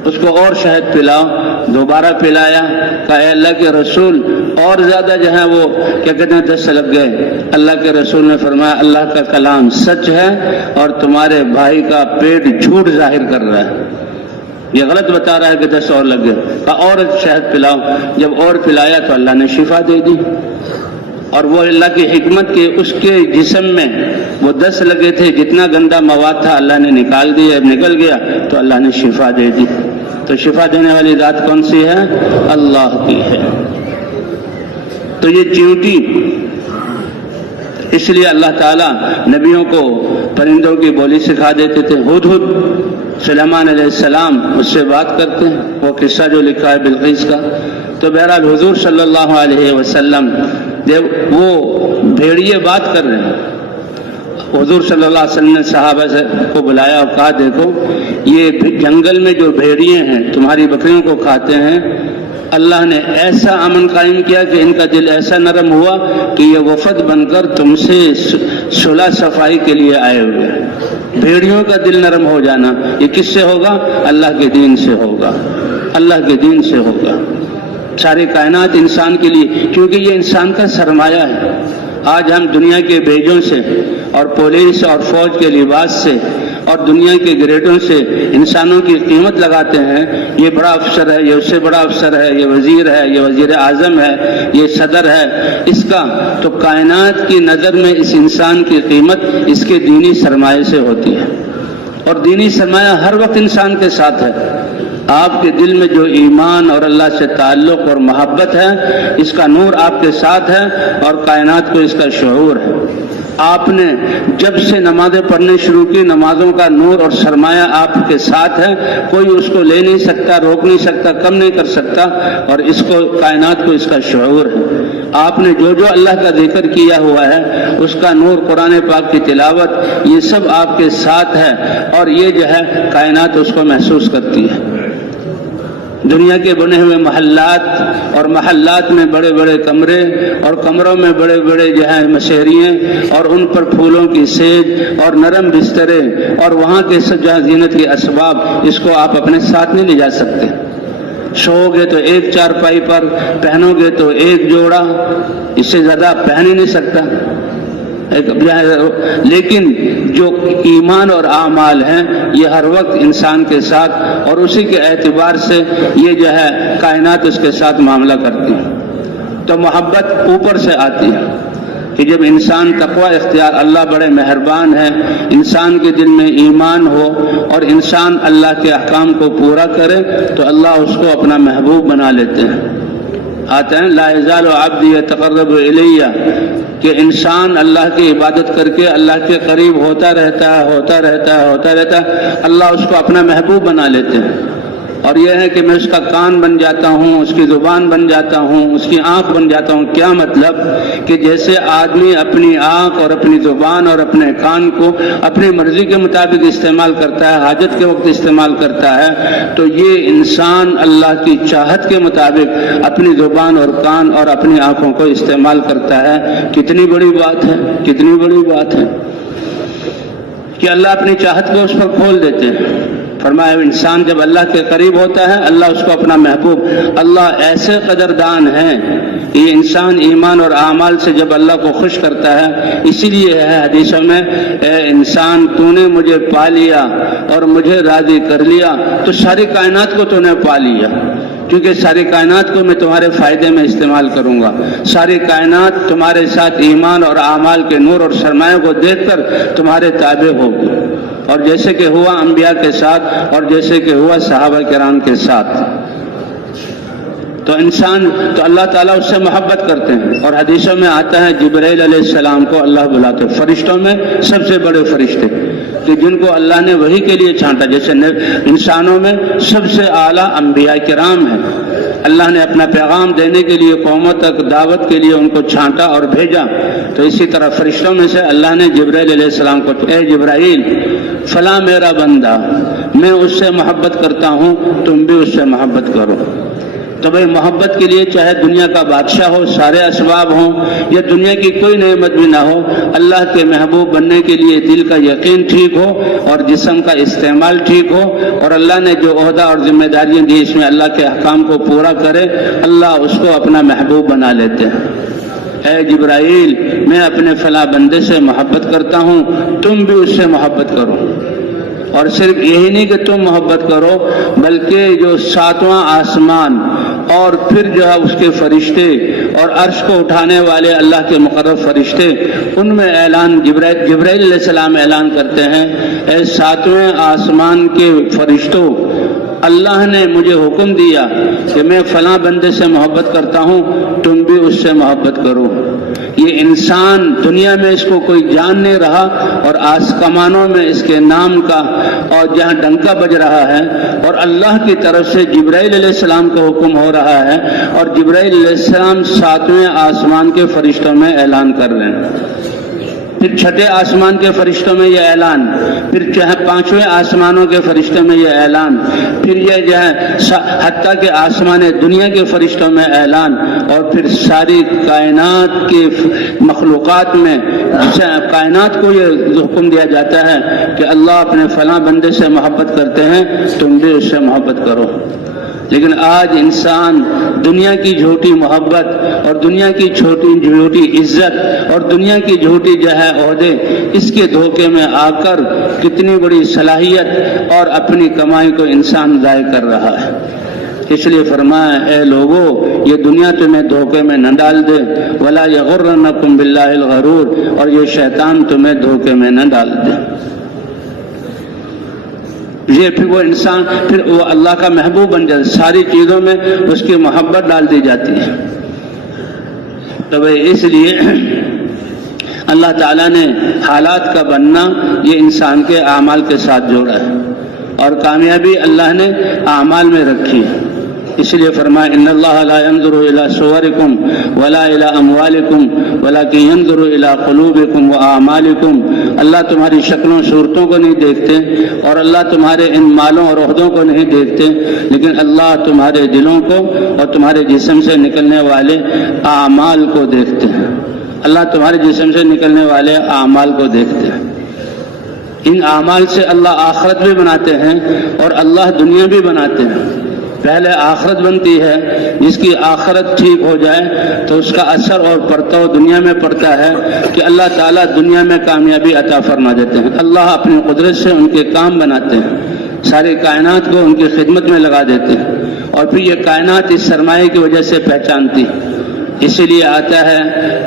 اس کو اور شہد پلاؤ. دوبارہ پلایا. کہا اے اللہ کے رسول اور زیادہ جو ہے وہ کیا کہتے ہیں دست لگ گئے. اللہ کے رسول نے فرمایا اللہ کا کلام سچ ہے اور تمہارے بھائی کا پیٹ جھوٹ ظاہر کر رہا ہے، یہ غلط بتا رہا ہے کہ دست اور لگ گئے. اور شہد پلاؤ. جب اور پلایا تو اللہ نے شفا دے دی. اور وہ اللہ کی حکمت کے اس کے جسم میں وہ دست لگے تھے جتنا گندا مواد تھا اللہ نے نکال دیا، نکل گیا تو اللہ نے شفا دے دی. تو شفا دینے والی ذات کون سی ہے؟ اللہ کی ہے. تو یہ چیونٹی اس لیے اللہ تعالیٰ نبیوں کو پرندوں کی بولی سکھا دیتے تھے. ہدہد سلیمان علیہ السلام اس سے بات کرتے ہیں، وہ قصہ جو لکھا ہے بلقیس کا. تو بہرحال حضور صلی اللہ علیہ وسلم جب وہ بھیڑیے بات کر رہے ہیں، حضور صلی اللہ علیہ وسلم نے صحابہ کو بلایا اور کہا دیکھو یہ جنگل میں جو بھیڑیے ہیں تمہاری بکریوں کو کھاتے ہیں اللہ نے ایسا امن قائم کیا کہ ان کا دل ایسا نرم ہوا کہ یہ وفد بن کر تم سے صلح صفائی کے لیے آئے ہوئے ہیں۔ بھیڑیوں کا دل نرم ہو جانا یہ کس سے ہوگا؟ اللہ کے دین سے ہوگا، اللہ کے دین سے ہوگا۔ ساری کائنات انسان کے لیے، کیونکہ یہ انسان کا سرمایہ ہے۔ آج ہم دنیا کے بیجوں سے اور پولیس اور فوج کے لباس سے اور دنیا کے گریڈوں سے انسانوں کی قیمت لگاتے ہیں، یہ بڑا افسر ہے، یہ اس سے بڑا افسر ہے، یہ وزیر ہے، یہ وزیر اعظم ہے، یہ صدر ہے، اس کا تو کائنات کی نظر میں اس انسان کی قیمت اس کے دینی سرمایہ سے ہوتی ہے، اور دینی سرمایہ ہر وقت انسان کے ساتھ ہے۔ آپ کے دل میں جو ایمان اور اللہ سے تعلق اور محبت ہے، اس کا نور آپ کے ساتھ ہے اور کائنات کو اس کا شعور ہے۔ آپ نے جب سے نمازیں پڑھنے شروع کی، نمازوں کا نور اور سرمایہ آپ کے ساتھ ہے، کوئی اس کو لے نہیں سکتا، روک نہیں سکتا، کم نہیں کر سکتا، اور اس کو کائنات کو اس کا شعور ہے۔ آپ نے جو اللہ کا ذکر کیا ہوا ہے، اس کا نور، قرآن پاک کی تلاوت، یہ سب آپ کے ساتھ ہے، اور یہ جو ہے کائنات اس کو محسوس کرتی ہے۔ دنیا کے بنے ہوئے محلات، اور محلات میں بڑے بڑے کمرے، اور کمروں میں بڑے بڑے جو ہے مشہریے، اور ان پر پھولوں کی سیج اور نرم بسترے، اور وہاں کے جو ہے زینت کے اسباب، اس کو آپ اپنے ساتھ نہیں لے جا سکتے۔ سو گے تو ایک چارپائی پر، پہنو گے تو ایک جوڑا، اس سے زیادہ آپ پہن ہی نہیں سکتا۔ لیکن جو ایمان اور اعمال ہیں یہ ہر وقت انسان کے ساتھ، اور اسی کے اعتبار سے یہ جو ہے کائنات اس کے ساتھ معاملہ کرتی ہے۔ تو محبت اوپر سے آتی ہے کہ جب انسان تقوی اختیار، اللہ بڑے مہربان ہے، انسان کے دل میں ایمان ہو اور انسان اللہ کے احکام کو پورا کرے تو اللہ اس کو اپنا محبوب بنا لیتے ہیں۔ آتے ہیں لا یزال عبدی یتقرب الی، کہ انسان اللہ کی عبادت کر کے اللہ کے قریب ہوتا رہتا ہے، اللہ اس کو اپنا محبوب بنا لیتے ہیں۔ اور یہ ہے کہ میں اس کا کان بن جاتا ہوں، اس کی زبان بن جاتا ہوں، اس کی آنکھ بن جاتا ہوں۔ کیا مطلب؟ کہ جیسے آدمی اپنی آنکھ اور اپنی زبان اور اپنے کان کو اپنی مرضی کے مطابق استعمال کرتا ہے، حاجت کے وقت استعمال کرتا ہے، تو یہ انسان اللہ کی چاہت کے مطابق اپنی زبان اور کان اور اپنی آنکھوں کو استعمال کرتا ہے۔ کتنی بڑی بات ہے، کتنی بڑی بات ہے کہ اللہ اپنی چاہت کو اس پر کھول دیتے ہیں۔ فرمایا انسان جب اللہ کے قریب ہوتا ہے، اللہ اس کو اپنا محبوب، اللہ ایسے قدردان ہیں کہ یہ انسان ایمان اور اعمال سے جب اللہ کو خوش کرتا ہے، اسی لیے ہے حدیثوں میں، اے انسان تو نے مجھے پا لیا اور مجھے راضی کر لیا تو ساری کائنات کو تو نے پا لیا، کیونکہ ساری کائنات کو میں تمہارے فائدے میں استعمال کروں گا۔ ساری کائنات تمہارے ساتھ ایمان اور اعمال کے نور اور سرمایہ کو دیکھ کر تمہارے تابع ہوگی، اور جیسے کہ ہوا انبیاء کے ساتھ اور جیسے کہ ہوا صحابہ کرام کے ساتھ۔ تو انسان تو اللہ تعالیٰ اس سے محبت کرتے ہیں، اور حدیثوں میں آتا ہے جبرائیل علیہ السلام کو اللہ بلاتے، فرشتوں میں سب سے بڑے فرشتے کہ جن کو اللہ نے وحی کے لیے چھانٹا، جیسے انسانوں میں سب سے اعلیٰ انبیاء کرام ہیں، اللہ نے اپنا پیغام دینے کے لیے قوموں تک دعوت کے لیے ان کو چھانٹا اور بھیجا، تو اسی طرح فرشتوں میں سے اللہ نے جبرائیل علیہ السلام کو، اے جبرائیل فلاں میرا بندہ، میں اس سے محبت کرتا ہوں، تم بھی اس سے محبت کرو۔ تو بھائی محبت کے لیے چاہے دنیا کا بادشاہ ہو، سارے اسباب ہوں، یا دنیا کی کوئی نعمت بھی نہ ہو، اللہ کے محبوب بننے کے لیے دل کا یقین ٹھیک ہو اور جسم کا استعمال ٹھیک ہو، اور اللہ نے جو عہدہ اور ذمہ داریاں دی اس میں اللہ کے احکام کو پورا کرے، اللہ اس کو اپنا محبوب بنا لیتے ہیں۔ اے جبرائیل میں اپنے فلاں بندے سے محبت کرتا ہوں، تم بھی اس سے محبت کرو۔ اور صرف یہی نہیں کہ تم محبت کرو، بلکہ جو ساتواں آسمان اور پھر جو ہے اس کے فرشتے اور عرش کو اٹھانے والے اللہ کے مقرر فرشتے، ان میں اعلان جبرائیل علیہ السلام اعلان کرتے ہیں، اے ساتویں آسمان کے فرشتوں، اللہ نے مجھے حکم دیا کہ میں فلاں بندے سے محبت کرتا ہوں، تم بھی اس سے محبت کرو۔ یہ انسان دنیا میں اس کو کوئی جان نہیں رہا، اور آسمانوں میں اس کے نام کا اور جہاں ڈنکا بج رہا ہے، اور اللہ کی طرف سے جبرائیل علیہ السلام کا حکم ہو رہا ہے، اور جبرائیل علیہ السلام ساتویں آسمان کے فرشتوں میں اعلان کر رہے ہیں۔ پھر چھٹے آسمان کے فرشتوں میں یہ اعلان، پھر پانچویں آسمانوں کے فرشتوں میں یہ اعلان، پھر یہ جو ہے حتیٰ کہ آسمان دنیا کے فرشتوں میں اعلان، اور پھر ساری کائنات کی مخلوقات میں کائنات کو یہ حکم دیا جاتا ہے کہ اللہ اپنے فلاں بندے سے محبت کرتے ہیں، تم بھی اس سے محبت کرو۔ لیکن آج انسان دنیا کی جھوٹی محبت اور دنیا کی جھوٹی عزت اور دنیا کی جھوٹی جو ہے عہدے، اس کے دھوکے میں آ کر کتنی بڑی صلاحیت اور اپنی کمائی کو انسان ضائع کر رہا ہے۔ اس لیے فرمایا اے لوگو یہ دنیا تمہیں دھوکے میں نہ ڈال دے، ولا یغرنکم باللہ الغرور، اور یہ شیطان تمہیں دھوکے میں نہ ڈال دے۔ یہ پھر وہ انسان پھر وہ اللہ کا محبوب بن جاتا ہے، ساری چیزوں میں اس کی محبت ڈال دی جاتی ہے۔ تو اس لیے اللہ تعالیٰ نے حالات کا بننا یہ انسان کے اعمال کے ساتھ جوڑا ہے، اور کامیابی اللہ نے اعمال میں رکھی ہے۔ اس لیے فرمایا ان اللہ لا ينظر الى صورکم ولا الى اموالکم ولکن ينظر الى قلوبکم واعمالکم، اللہ تمہاری شکلوں صورتوں کو نہیں دیکھتے، اور اللہ تمہارے ان مالوں اور عہدوں کو نہیں دیکھتے، لیکن اللہ تمہارے دلوں کو اور تمہارے جسم سے نکلنے والے اعمال کو دیکھتے ہیں۔ اللہ تمہارے جسم سے نکلنے والے اعمال کو دیکھتے ہیں۔ ان اعمال سے اللہ آخرت بھی بناتے ہیں اور اللہ دنیا بھی بناتے ہیں۔ پہلے آخرت بنتی ہے، جس کی آخرت ٹھیک ہو جائے تو اس کا اثر اور پرتو دنیا میں پڑتا ہے کہ اللہ تعالیٰ دنیا میں کامیابی عطا فرما دیتے ہیں۔ اللہ اپنی قدرت سے ان کے کام بناتے ہیں، ساری کائنات کو ان کی خدمت میں لگا دیتے ہیں، اور پھر یہ کائنات اس سرمایہ کی وجہ سے پہچانتی ہے۔ اسی لیے آتا ہے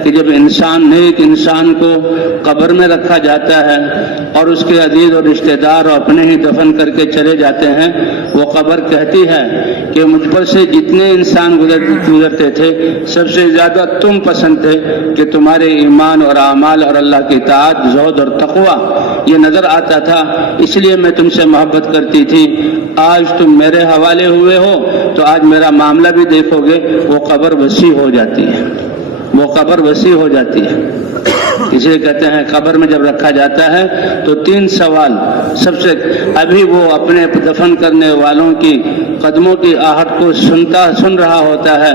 کہ جب نیک انسان کو قبر میں رکھا جاتا ہے اور اس کے عزیز اور رشتہ دار اپنے ہی دفن کر کے چلے جاتے ہیں، وہ قبر کہتی ہے کہ مجھ پر سے جتنے انسان گزرتے تھے سب سے زیادہ تم پسند تھے، کہ تمہارے ایمان اور اعمال اور اللہ کی اطاعت، زہد اور تقوی یہ نظر آتا تھا، اس لیے میں تم سے محبت کرتی تھی۔ آج تم میرے حوالے ہوئے ہو تو آج میرا معاملہ بھی دیکھو گے، وہ قبر وسیع ہو جاتی ہے، وہ قبر وسیع ہو جاتی ہے۔ اس لیے کہتے ہیں قبر میں جب رکھا جاتا ہے تو 3 سوال سب سے ابھی وہ اپنے دفن کرنے والوں کی قدموں کی آہٹ کو سن رہا ہوتا ہے،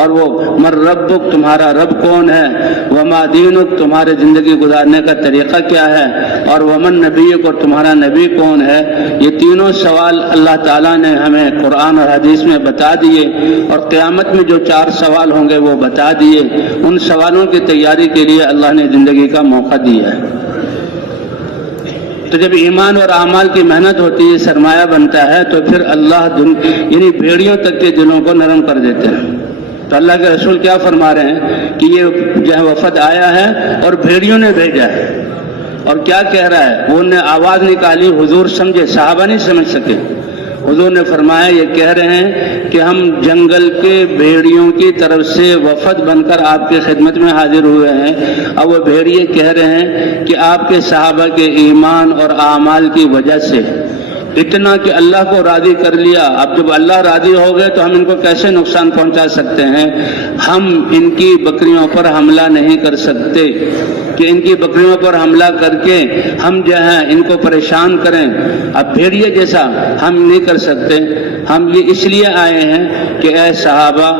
اور وہ مر ربک تمہارا رب کون ہے، وما دینک تمہارے زندگی گزارنے کا طریقہ کیا ہے، اور ومن نبیک اور تمہارا نبی کون ہے۔ یہ تینوں سوال اللہ تعالیٰ نے ہمیں قرآن اور حدیث میں بتا دیے، اور قیامت میں جو 4 سوال ہوں گے وہ بتا دیے۔ ان سوالوں کی تیاری کے لیے اللہ نے زندگی کا موقع دیا ہے۔ تو جب ایمان اور اعمال کی محنت ہوتی ہے، سرمایہ بنتا ہے، تو پھر اللہ یعنی بھیڑیوں تک کے دلوں کو نرم کر دیتے ہیں۔ تو اللہ کے رسول کیا فرما رہے ہیں کہ یہ جو ہے وفد آیا ہے اور بھیڑیوں نے بھیجا ہے، اور کیا کہہ رہا ہے، وہ نے آواز نکالی، حضور سمجھے، صحابہ نہیں سمجھ سکے۔ حضور نے فرمایا یہ کہہ رہے ہیں کہ ہم جنگل کے بھیڑیوں کی طرف سے وفد بن کر آپ کی خدمت میں حاضر ہوئے ہیں، اور وہ بھیڑیے کہہ رہے ہیں کہ آپ کے صحابہ کے ایمان اور اعمال کی وجہ سے اتنا کہ اللہ کو راضی کر لیا، اب جب اللہ راضی ہو گئے تو ہم ان کو کیسے نقصان پہنچا سکتے ہیں، ہم ان کی بکریوں پر حملہ نہیں کر سکتے کہ ان کی بکریوں پر حملہ کر کے ہم جو ہیں ان کو پریشان کریں، اب بھیڑیے جیسا ہم نہیں کر سکتے۔ ہم یہ اس لیے آئے ہیں کہ اے صحابہ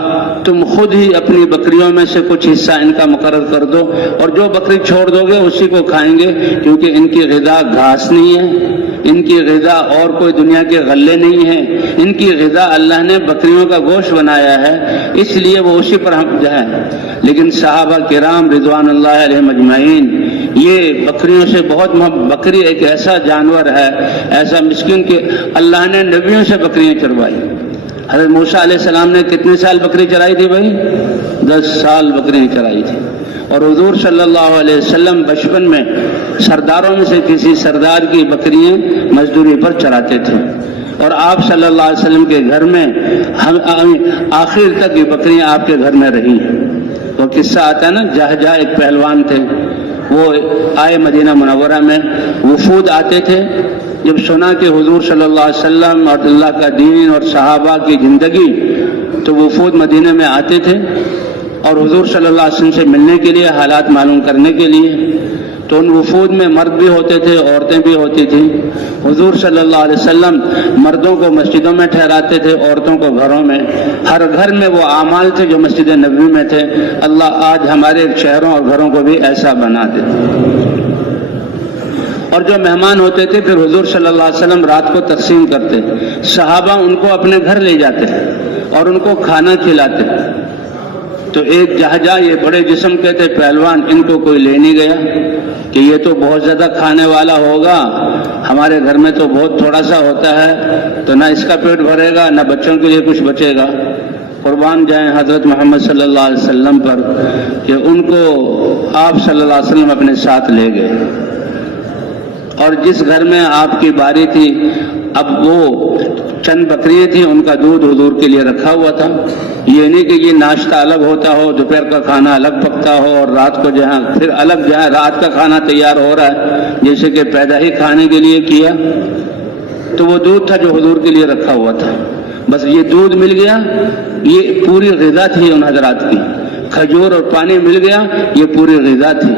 تم خود ہی اپنی بکریوں میں سے کچھ حصہ ان کا مقرر کر دو، اور جو بکری چھوڑ دو گے اسی کو کھائیں گے، کیونکہ ان کی غذا گھاس نہیں ہے، ان کی غذا اور کوئی دنیا کے غلے نہیں ہیں، ان کی غذا اللہ نے بکریوں کا گوشت بنایا ہے، اس لیے وہ اسی پر ہم جو ہے۔ لیکن صحابہ کرام رضوان اللہ علیہم اجمعین یہ بکریوں سے بہت بکری ایک ایسا جانور ہے، ایسا مسکین کہ اللہ نے نبیوں سے بکریاں چروائی۔ حضرت موسیٰ علیہ السلام نے کتنے سال بکری چرائی تھی بھائی؟ 10 سال بکری چرائی تھی، اور حضور صلی اللہ علیہ وسلم بچپن میں سرداروں میں سے کسی سردار کی بکریاں مزدوری پر چراتے تھے، اور آپ صلی اللہ علیہ وسلم کے گھر میں آخر تک یہ بکریاں آپ کے گھر میں رہی۔ وہ قصہ آتا ہے نا، جہجہ ایک پہلوان تھے، وہ آئے مدینہ منورہ میں، وفود آتے تھے، جب سنا کہ حضور صلی اللہ علیہ وسلم اور اللہ کا دین اور صحابہ کی زندگی، تو وفود مدینہ میں آتے تھے اور حضور صلی اللہ علیہ وسلم سے ملنے کے لیے، حالات معلوم کرنے کے لیے۔ تو ان وفود میں مرد بھی ہوتے تھے، عورتیں بھی ہوتی تھیں۔ حضور صلی اللہ علیہ وسلم مردوں کو مسجدوں میں ٹھہراتے تھے، عورتوں کو گھروں میں۔ ہر گھر میں وہ اعمال تھے جو مسجد نبوی میں تھے۔ اللہ آج ہمارے شہروں اور گھروں کو بھی ایسا بنا دے۔ اور جو مہمان ہوتے تھے پھر حضور صلی اللہ علیہ وسلم رات کو تقسیم کرتے، صحابہ ان کو اپنے گھر لے جاتے اور ان کو کھانا کھلاتے۔ تو ایک جہجہ، یہ بڑے جسم کے تھے پہلوان، ان کو کوئی لے نہیں گیا کہ یہ تو بہت زیادہ کھانے والا ہوگا، ہمارے گھر میں تو بہت تھوڑا سا ہوتا ہے، تو نہ اس کا پیٹ بھرے گا نہ بچوں کے لیے کچھ بچے گا۔ قربان جائیں حضرت محمد صلی اللہ علیہ وسلم پر کہ ان کو آپ صلی اللہ علیہ وسلم اپنے ساتھ لے گئے، اور جس گھر میں آپ کی باری تھی اب وہ چند بکریاں تھیں، ان کا دودھ حضور کے لیے رکھا ہوا تھا۔ یہ نہیں کہ یہ ناشتہ الگ ہوتا ہو، دوپہر کا کھانا الگ پکتا ہو، اور رات کو جہاں پھر الگ جہاں رات کا کھانا تیار ہو رہا ہے، جیسے کہ پیدا ہی کھانے کے لیے کیا۔ تو وہ دودھ تھا جو حضور کے لیے رکھا ہوا تھا، بس یہ دودھ مل گیا، یہ پوری غذا تھی ان حضرات کی۔ کھجور اور پانی مل گیا، یہ پوری غذا تھی۔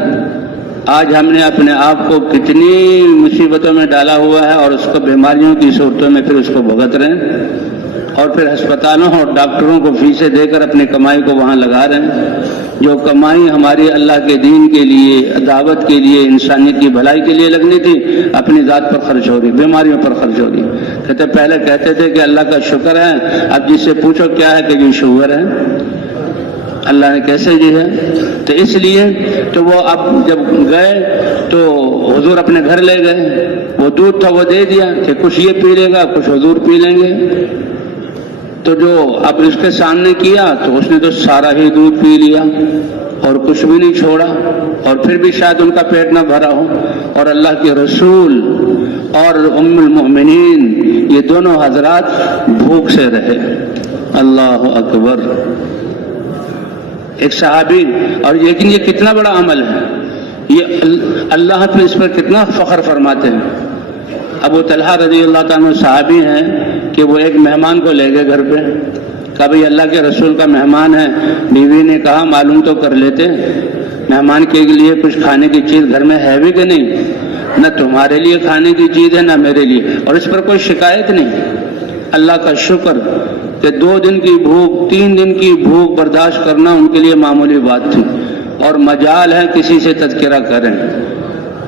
آج ہم نے اپنے آپ کو کتنی مصیبتوں میں ڈالا ہوا ہے، اور اس کو بیماریوں کی صورتوں میں پھر اس کو بھگت رہے ہیں، اور پھر ہسپتالوں اور ڈاکٹروں کو فیسیں دے کر اپنی کمائی کو وہاں لگا رہے ہیں۔ جو کمائی ہماری اللہ کے دین کے لیے، دعوت کے لیے، انسانیت کی بھلائی کے لیے لگنی تھی، اپنی ذات پر خرچ ہو رہی، بیماریوں پر خرچ ہو رہی۔ کہتے پہلے کہتے تھے کہ اللہ کا شکر ہے، اب جس سے پوچھو کیا ہے کہ یہ شوگر ہے، اللہ نے کیسے دی ہے۔ تو اس لیے تو وہ اب جب گئے تو حضور اپنے گھر لے گئے، وہ دودھ تھا وہ دے دیا کہ کچھ یہ پی لے گا، کچھ حضور پی لیں گے۔ تو جو اب اس کے سامنے کیا تو اس نے تو سارا ہی دودھ پی لیا اور کچھ بھی نہیں چھوڑا، اور پھر بھی شاید ان کا پیٹ نہ بھرا ہو۔ اور اللہ کے رسول اور ام المؤمنین یہ دونوں حضرات بھوک سے رہے۔ اللہ اکبر۔ ایک صحابی، اور لیکن یہ کتنا بڑا عمل ہے، یہ اللہ پہ اس پر کتنا فخر فرماتے ہیں۔ ابو طلحہ رضی اللہ تعالیٰ صحابی ہیں کہ وہ ایک مہمان کو لے گئے گھر پہ، کہا بھئی اللہ کے رسول کا مہمان ہے۔ بیوی نے کہا معلوم تو کر لیتے، مہمان کے لیے کچھ کھانے کی چیز گھر میں ہے بھی کہ نہیں؟ نہ تمہارے لیے کھانے کی چیز ہے نہ میرے لیے، اور اس پر کوئی شکایت نہیں۔ اللہ کا شکر کہ 2 دن کی بھوک، 3 دن کی بھوک برداشت کرنا ان کے لیے معمولی بات تھی، اور مجال ہے کسی سے تذکرہ کریں۔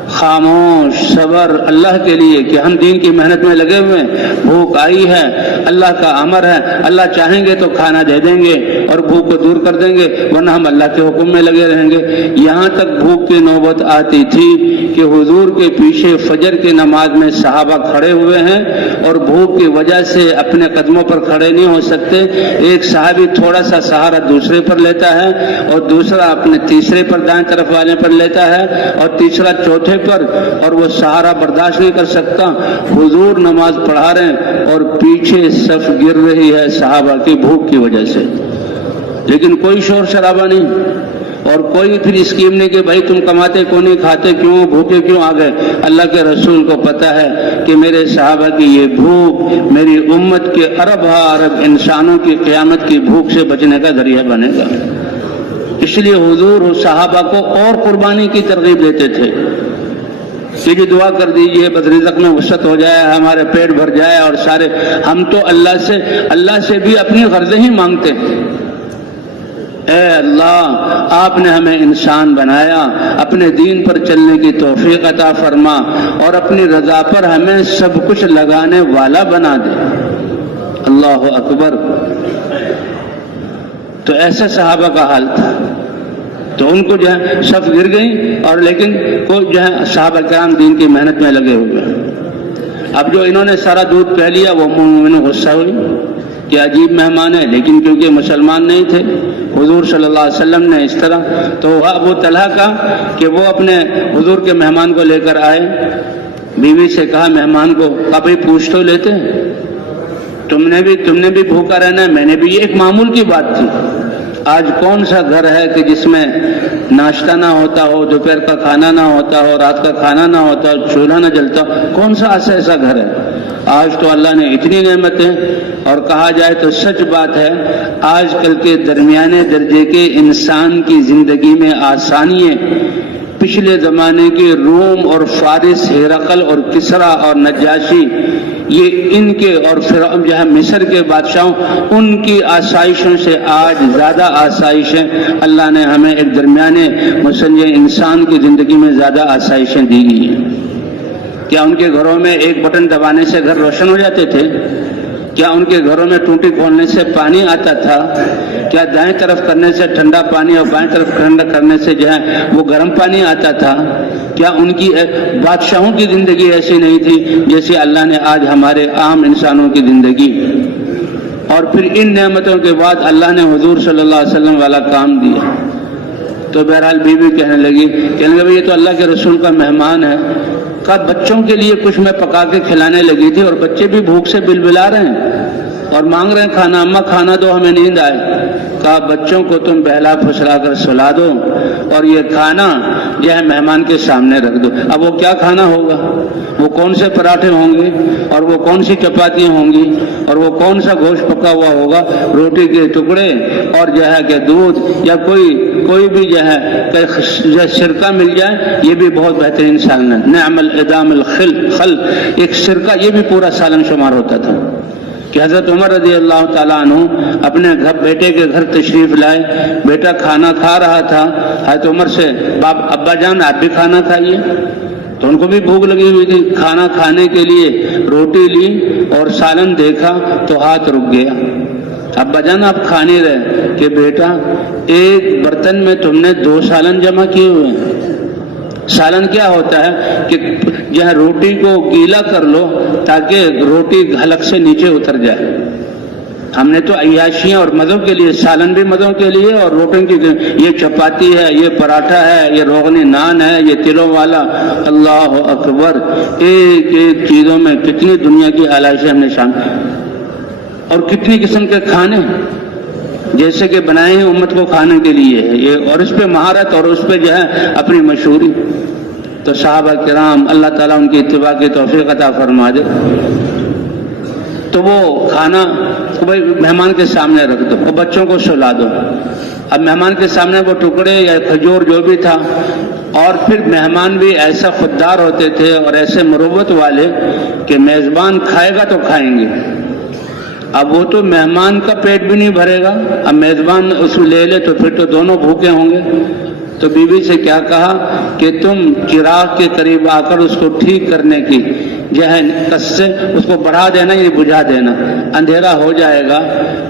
خاموش صبر اللہ کے لیے کہ ہم دین کی محنت میں لگے ہوئے ہیں، بھوک آئی ہے، اللہ کا امر ہے، اللہ چاہیں گے تو کھانا دے دیں گے اور بھوک کو دور کر دیں گے، ورنہ ہم اللہ کے حکم میں لگے رہیں گے۔ یہاں تک بھوک کی نوبت آتی تھی کہ حضور کے پیچھے فجر کی نماز میں صحابہ کھڑے ہوئے ہیں اور بھوک کی وجہ سے اپنے قدموں پر کھڑے نہیں ہو سکتے۔ ایک صحابی تھوڑا سا سہارا دوسرے پر لیتا ہے، اور دوسرا اپنے تیسرے پر دائیں طرف والے پر لیتا ہے، اور تیسرا چوتھے پر، اور وہ سہارا برداشت نہیں کر سکتا۔ حضور نماز پڑھا رہے ہیں اور پیچھے صف گر رہی ہے صحابہ کی بھوک کی وجہ سے، لیکن کوئی شور شرابہ نہیں، اور کوئی پھر اسکیم نہیں کہ بھائی تم کماتے کیوں نہیں، کھاتے کیوں، بھوکے کیوں آ گئے۔ اللہ کے رسول کو پتا ہے کہ میرے صحابہ کی یہ بھوک میری امت کے ارب انسانوں کی قیامت کی بھوک سے بچنے کا ذریعہ بنے گا۔ اس لیے حضور صحابہ کو اور قربانی کی ترغیب دیتے تھے کہ جی دعا کر دیجئے بس رزق میں وسعت ہو جائے، ہمارے پیٹ بھر جائے، اور سارے ہم تو اللہ سے بھی اپنی غرضیں ہی مانگتے ہیں۔ اے اللہ، آپ نے ہمیں انسان بنایا، اپنے دین پر چلنے کی توفیق عطا فرما، اور اپنی رضا پر ہمیں سب کچھ لگانے والا بنا دے۔ اللہ اکبر۔ تو ایسا صحابہ کا حال تھا، تو ان کو جو ہے صف گر گئی، اور لیکن کوئی جو ہے صحابہ کرام دین کی محنت میں لگے ہوئے۔ اب جو انہوں نے سارا دودھ پی لیا، وہ مومن غصہ ہوئی کہ عجیب مہمان ہے، لیکن کیونکہ مسلمان نہیں تھے حضور صلی اللہ علیہ وسلم نے اس طرح، تو ابو طلحہ کا کہ وہ اپنے حضور کے مہمان کو لے کر آئے، بیوی سے کہا مہمان کو، کبھی پوچھ تو لیتے، تم نے بھی بھوکا رہنا ہے، میں نے بھی، یہ ایک معمول کی بات تھی۔ آج کون سا گھر ہے کہ جس میں ناشتہ نہ ہوتا ہو، دوپہر کا کھانا نہ ہوتا ہو، رات کا کھانا نہ ہوتا ہو، چولہا نہ جلتا ہو؟ کون سا ایسا گھر ہے؟ آج تو اللہ نے اتنی نعمتیں، اور کہا جائے تو سچ بات ہے آج کل کے درمیانے درجے کے انسان کی زندگی میں آسانیاں پچھلے زمانے کے روم اور فارس، ہرقل اور کسرا اور نجاشی، یہ ان کے اور فرعون جو ہے مصر کے بادشاہوں، ان کی آسائشوں سے آج زیادہ آسائشیں اللہ نے ہمیں ایک درمیانے مسلح انسان کی زندگی میں زیادہ آسائشیں دی گئی ہیں۔ کیا ان کے گھروں میں ایک بٹن دبانے سے گھر روشن ہو جاتے تھے؟ کیا ان کے گھروں میں ٹوٹی کھولنے سے پانی آتا تھا؟ کیا دائیں طرف کرنے سے ٹھنڈا پانی اور بائیں طرف ٹھنڈا کرنے سے جو ہے وہ گرم پانی آتا تھا؟ کیا ان کی بادشاہوں کی زندگی ایسی نہیں تھی جیسے اللہ نے آج ہمارے عام انسانوں کی زندگی؟ اور پھر ان نعمتوں کے بعد اللہ نے حضور صلی اللہ علیہ وسلم والا کام دیا۔ تو بہرحال بیوی کہنے لگی بھائی یہ تو اللہ کے رسول کا مہمان ہے۔ کہا بچوں کے لیے کچھ میں پکا کے کھلانے لگی تھی اور بچے بھی بھوک سے بلبلا رہے ہیں اور مانگ رہے ہیں کھانا، اماں کھانا دو، ہمیں نیند آئے۔ کہا بچوں کو تم بہلا پھسلا کر سلا دو اور یہ کھانا جو ہے مہمان کے سامنے رکھ دو۔ اب وہ کیا کھانا ہوگا؟ وہ کون سے پراٹھے ہوں گے اور وہ کون سی چپاتیاں ہوں گی اور وہ کون سا گوشت پکا ہوا ہوگا، روٹی کے ٹکڑے اور جو ہے کہ دودھ یا کوئی بھی جو ہے سرکہ مل جائے، یہ بھی بہت بہترین سالن ہے۔ نعم الادام الخل، ایک سرکہ، یہ بھی پورا سالن شمار ہوتا تھا۔ کہ حضرت عمر رضی اللہ تعالیٰ عنہ اپنے بیٹے کے گھر تشریف لائے، بیٹا کھانا کھا رہا تھا، حضرت عمر سے ابا جان آپ بھی کھانا کھائیے، تو ان کو بھی بھوک لگی ہوئی تھی۔ کھانا کھانے کے لیے روٹی لی اور سالن دیکھا تو ہاتھ رک گیا۔ ابا جان آپ کھا نہیں رہے؟ کہ بیٹا ایک برتن میں تم نے 2 سالن جمع کیے ہوئے ہیں۔ سالن کیا ہوتا ہے کہ جہاں روٹی کو گیلا کر لو تاکہ روٹی حلق سے نیچے اتر جائے۔ ہم نے تو عیاشیاں اور مزوں کے لیے، سالن بھی مزوں کے لیے اور روٹی کی، یہ چپاتی ہے، یہ پراٹھا ہے، یہ روغنی نان ہے، یہ تلوں والا۔ اللہ اکبر، ایک ایک چیزوں میں کتنی دنیا کی آلائشیں ہم نے شامل اور کتنی قسم کے کھانے جیسے کہ بنائے ہیں امت کو کھانے کے لیے یہ، اور اس پہ مہارت اور اس پہ جو ہے اپنی مشہوری۔ تو صحابہ کرام اللہ تعالیٰ ان کی اتباع کی توفیق عطا فرما دے۔ تو وہ کھانا مہمان کے سامنے رکھ دو اور بچوں کو سلا دو۔ اب مہمان کے سامنے وہ ٹکڑے یا کھجور جو بھی تھا، اور پھر مہمان بھی ایسا خوددار ہوتے تھے اور ایسے مروت والے کہ میزبان کھائے گا تو کھائیں گے۔ اب وہ تو مہمان کا پیٹ بھی نہیں بھرے گا، اب میزبان اس کو لے لے تو پھر تو دونوں بھوکے ہوں گے۔ تو بیوی سے کیا کہا کہ تم چراغ کے قریب آ کر اس کو ٹھیک کرنے کی جو ہے کس سے اس کو بڑھا دینا یا بجھا دینا، اندھیرا ہو جائے گا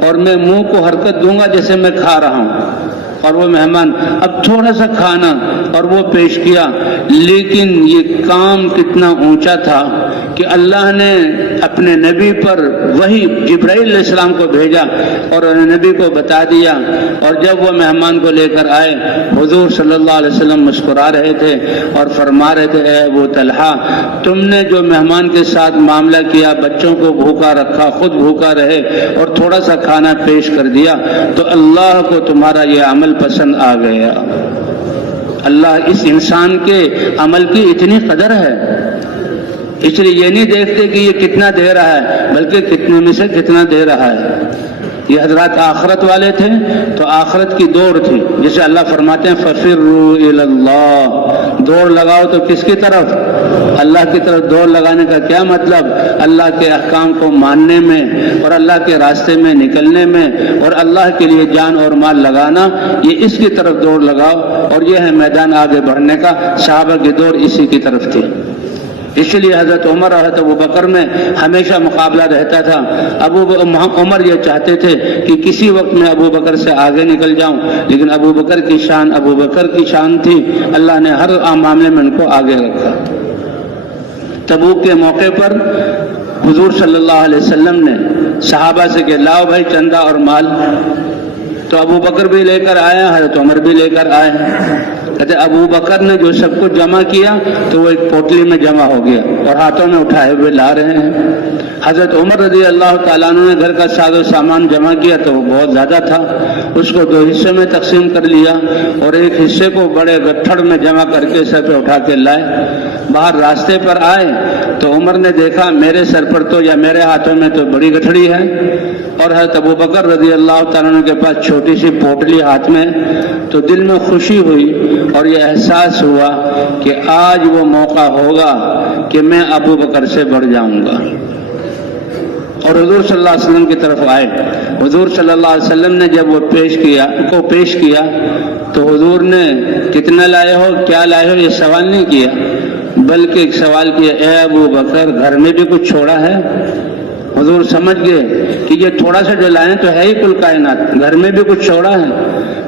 اور میں منہ کو حرکت دوں گا جیسے میں کھا رہا ہوں۔ اور وہ مہمان اب تھوڑا سا کھانا اور وہ پیش کیا، لیکن یہ کام کتنا اونچا تھا کہ اللہ نے اپنے نبی پر وحی جبرائیل علیہ السلام کو بھیجا اور نبی کو بتا دیا۔ اور جب وہ مہمان کو لے کر آئے، حضور صلی اللہ علیہ وسلم مسکرا رہے تھے اور فرما رہے تھے اے ابو طلحہ، تم نے جو مہمان کے ساتھ معاملہ کیا، بچوں کو بھوکا رکھا، خود بھوکا رہے اور تھوڑا سا کھانا پیش کر دیا، تو اللہ کو تمہارا یہ عمل پسند آ گیا۔ اللہ اس انسان کے عمل کی اتنی قدر ہے، اس لیے یہ نہیں دیکھتے کہ یہ کتنا دے رہا ہے، بلکہ کتنے میں سے کتنا دے رہا ہے۔ یہ حضرات آخرت والے تھے تو آخرت کی دوڑ تھی، جسے اللہ فرماتے ہیں فَفِرُّوا إِلَى اللَّهِ، دوڑ لگاؤ تو کس کی طرف؟ اللہ کی طرف۔ دوڑ لگانے کا کیا مطلب؟ اللہ کے احکام کو ماننے میں اور اللہ کے راستے میں نکلنے میں اور اللہ کے لیے جان اور مال لگانا، یہ اس کی طرف دوڑ لگاؤ، اور یہ ہے میدان آگے بڑھنے کا۔ صحابہ کی دوڑ اسی کی طرف تھی، اس لیے حضرت عمر اور حضرت ابوبکر میں ہمیشہ مقابلہ رہتا تھا۔ عمر یہ چاہتے تھے کہ کسی وقت میں ابوبکر سے آگے نکل جاؤں، لیکن ابوبکر کی شان ابوبکر کی شان تھی، اللہ نے ہر معاملے میں ان کو آگے رکھا۔ تبوک کے موقع پر حضور صلی اللہ علیہ وسلم نے صحابہ سے کہ لاؤ بھائی چندہ اور مال، تو ابوبکر بھی لے کر آیا، حضرت عمر بھی لے کر آئے۔ کہتے ابو بکر نے جو سب کچھ جمع کیا تو وہ ایک پوٹلی میں جمع ہو گیا اور ہاتھوں میں اٹھائے ہوئے لا رہے ہیں۔ حضرت عمر رضی اللہ تعالیٰ عنہ نے گھر کا ساز و سامان جمع کیا تو وہ بہت زیادہ تھا، اس کو 2 حصے میں تقسیم کر لیا اور ایک حصے کو بڑے گٹھڑ میں جمع کر کے سر پہ اٹھا کے لائے باہر راستے پر آئے تو عمر نے دیکھا میرے سر پر تو یا میرے ہاتھوں میں تو بڑی گٹھڑی ہے اور حضرت ابو بکر رضی اللہ تعالیٰ عنہ کے پاس چھوٹی سی پوٹلی ہاتھ میں، تو دل میں خوشی ہوئی اور یہ احساس ہوا کہ آج وہ موقع ہوگا کہ میں ابو بکر سے بڑھ جاؤں گا، اور حضور صلی اللہ علیہ وسلم کی طرف آئے۔ حضور صلی اللہ علیہ وسلم نے جب وہ پیش کیا تو حضور نے کتنا لائے ہو، کیا لائے ہو، یہ سوال نہیں کیا، بلکہ ایک سوال کیا، اے ابو بکر گھر میں بھی کچھ چھوڑا ہے؟ حضور سمجھ گئے کہ یہ تھوڑا سا جو لائیں تو ہے ہی کل کائنات، گھر میں بھی کچھ چھوڑا ہے؟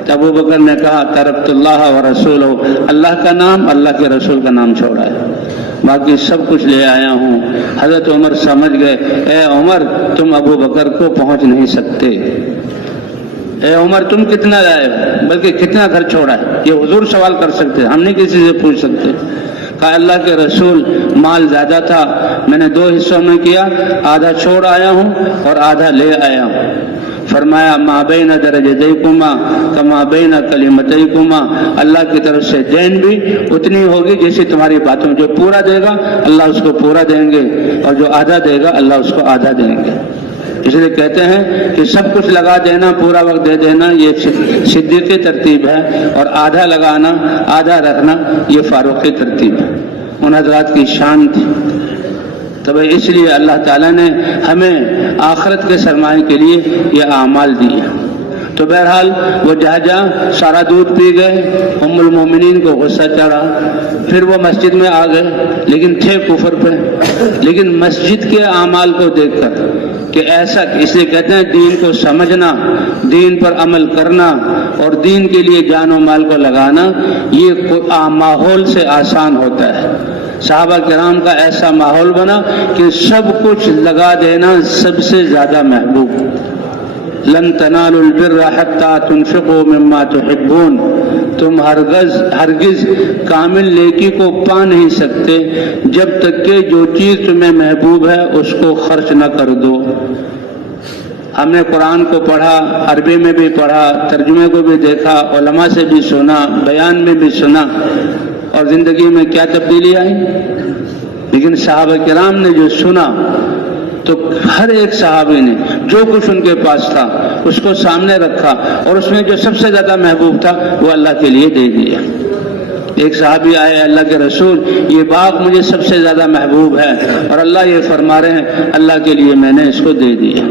تو ابو بکر نے کہا ترکت اللہ و رسولہ، اللہ کا نام، اللہ کے رسول کا نام چھوڑا ہے، باقی سب کچھ لے آیا ہوں۔ حضرت عمر سمجھ گئے، اے عمر تم ابو بکر کو پہنچ نہیں سکتے، اے عمر تم کتنا لائے ہو، بلکہ کتنا گھر چھوڑا ہے، یہ حضور سوال کر سکتے، ہم نہیں کسی سے پوچھ سکتے۔ کہا اللہ کے رسول مال زیادہ تھا، میں نے 2 حصوں میں کیا، آدھا چھوڑ آیا ہوں اور آدھا لے آیا ہوں۔ فرمایا ما بین درجتیکما کما بین کلمتیکما، اللہ کی طرف سے دین بھی اتنی ہوگی جیسے تمہاری باتوں، جو پورا دے گا اللہ اس کو پورا دیں گے اور جو آدھا دے گا اللہ اس کو آدھا دیں گے۔ اس لیے کہتے ہیں کہ سب کچھ لگا دینا، پورا وقت دے دینا، یہ صدیقی ترتیب ہے، اور آدھا لگانا آدھا رکھنا یہ فاروقی ترتیب ہے، ان حضرات کی شان تھی۔ تب اس لیے اللہ تعالیٰ نے ہمیں آخرت کے سرمایہ کے لیے یہ اعمال دیے۔ تو بہرحال وہ جہاں سارا دودھ پی گئے، ام المومنین کو غصہ چڑھا، پھر وہ مسجد میں آ گئے، لیکن تھے کفر پہ، لیکن مسجد کے اعمال کو دیکھ کر کہ ایسا، اس لیے کہتے ہیں دین کو سمجھنا، دین پر عمل کرنا اور دین کے لیے جان و مال کو لگانا یہ ماحول سے آسان ہوتا ہے۔ صحابہ کرام کا ایسا ماحول بنا کہ سب کچھ لگا دینا سب سے زیادہ محبوب۔ لن تنالوا البر حتى تنفقوا مما تحبون، تم ہرگز کامل نیکی کو پا نہیں سکتے جب تک کہ جو چیز تمہیں محبوب ہے اس کو خرچ نہ کر دو۔ ہم نے قرآن کو پڑھا، عربی میں بھی پڑھا، ترجمے کو بھی دیکھا، علماء سے بھی سنا، بیان میں بھی سنا، اور زندگی میں کیا تبدیلی آئی؟ لیکن صحابہ کرام نے جو سنا تو ہر ایک صحابی نے جو کچھ ان کے پاس تھا اس کو سامنے رکھا، اور اس میں جو سب سے زیادہ محبوب تھا وہ اللہ کے لیے دے دیا۔ ایک صحابی آئے، اللہ کے رسول یہ باغ مجھے سب سے زیادہ محبوب ہے، اور اللہ یہ فرما رہے ہیں اللہ کے لیے میں نے اس کو دے دیا۔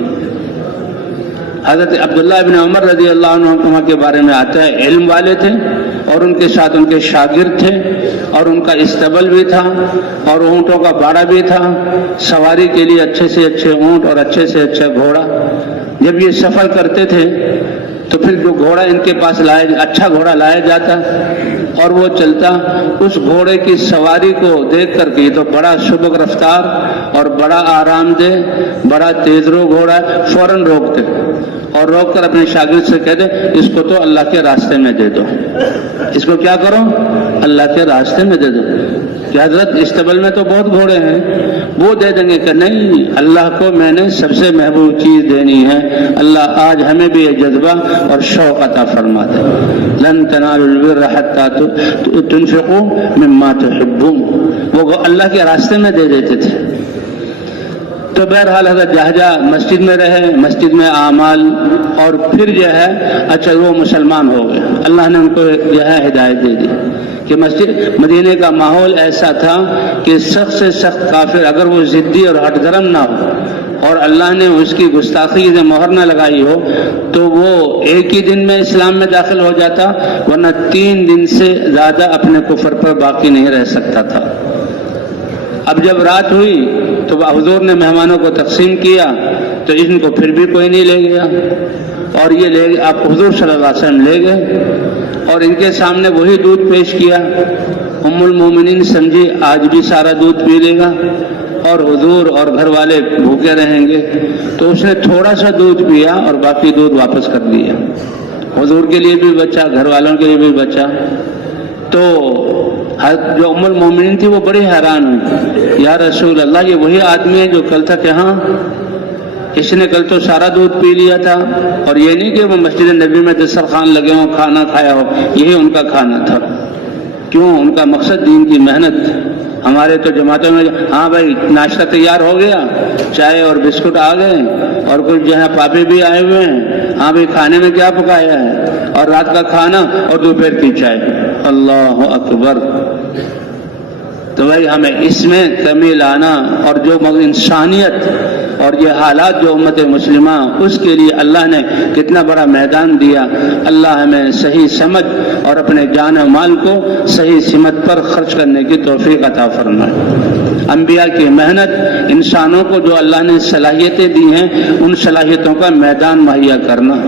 حضرت عبداللہ ابن عمر رضی اللہ عنہ کے بارے میں آتا ہے، علم والے تھے اور ان کے ساتھ ان کے شاگرد تھے، اور ان کا استبل بھی تھا اور اونٹوں کا باڑا بھی تھا، سواری کے لیے اچھے سے اچھے اونٹ اور اچھے سے اچھا گھوڑا۔ جب یہ سفر کرتے تھے تو پھر جو گھوڑا ان کے پاس اچھا گھوڑا لایا جاتا اور وہ چلتا، اس گھوڑے کی سواری کو دیکھ کر کے یہ تو بڑا سبک رفتار اور بڑا آرام دہ، بڑا تیز رو گھوڑا، فوراً روکتے اور روک کر اپنے شاگرد سے کہتے اس کو تو اللہ کے راستے میں دے دو، اس کو کیا کرو، اللہ کے راستے میں دے دو۔ کہ حضرت استبل میں تو بہت گھوڑے ہیں، وہ دے دیں گے کہ نہیں، اللہ کو میں نے سب سے محبوب چیز دینی ہے۔ اللہ آج ہمیں بھی یہ جذبہ اور شوق عطا فرما دے۔ لن تنالوا البر حتى تنفقوا مما تحبون، وہ اللہ کے راستے میں دے دیتے تھے۔ تو بہرحال حضرت جہجہ مسجد میں رہے، مسجد میں اعمال، اور پھر جو ہے اچھا وہ مسلمان ہو گئے، اللہ نے ان کو جو ہے ہدایت دے دی کہ مسجد مدینے کا ماحول ایسا تھا کہ سخت سے سخت کافر اگر وہ ضدی اور ہٹ دھرم نہ ہو اور اللہ نے اس کی گستاخی سے مہر نہ لگائی ہو تو وہ ایک ہی دن میں اسلام میں داخل ہو جاتا، ورنہ 3 دن سے زیادہ اپنے کفر پر باقی نہیں رہ سکتا تھا۔ اب جب رات ہوئی تو حضور نے مہمانوں کو تقسیم کیا تو ان کو پھر بھی کوئی نہیں لے گیا، اور یہ لے آپ حضور صلی اللہ علیہ وسلم لے گئے اور ان کے سامنے وہی دودھ پیش کیا۔ ام المومنین سمجھی آج بھی سارا دودھ پی لے گا اور حضور اور گھر والے بھوکے رہیں گے، تو اس نے تھوڑا سا دودھ پیا اور باقی دودھ واپس کر دیا۔ حضور کے لیے بھی بچا، گھر والوں کے لیے بھی بچا۔ تو جو ام المومنین تھی وہ بڑی حیران ہوئی، یا رسول اللہ یہ وہی آدمی ہے جو کل تھا کہ ہاں اس نے کل تو سارا دودھ پی لیا تھا، اور یہ نہیں کہ وہ مسجد نبی میں دسترخوان لگے ہوں کھانا کھایا ہو، یہی ان کا کھانا تھا۔ کیوں؟ ان کا مقصد دین کی محنت، ہمارے تو جماعتوں میں ہاں بھائی ناشتہ تیار ہو گیا، چائے اور بسکٹ آ گئے، اور کچھ جو ہے پاپے بھی آئے ہوئے ہیں، ہاں بھائی کھانے میں کیا پکایا ہے، اور رات کا کھانا اور دوپہر کی چائے۔ اللہ اکبر۔ تو بھائی ہمیں اس میں کمی لانا، اور جو انسانیت اور یہ حالات جو امت مسلمہ اس کے لیے اللہ نے کتنا بڑا میدان دیا، اللہ ہمیں صحیح سمجھ اور اپنے جان و مال کو صحیح سمت پر خرچ کرنے کی توفیق عطا فرمائے۔ انبیاء کی محنت، انسانوں کو جو اللہ نے صلاحیتیں دی ہیں ان صلاحیتوں کا میدان مہیا کرنا۔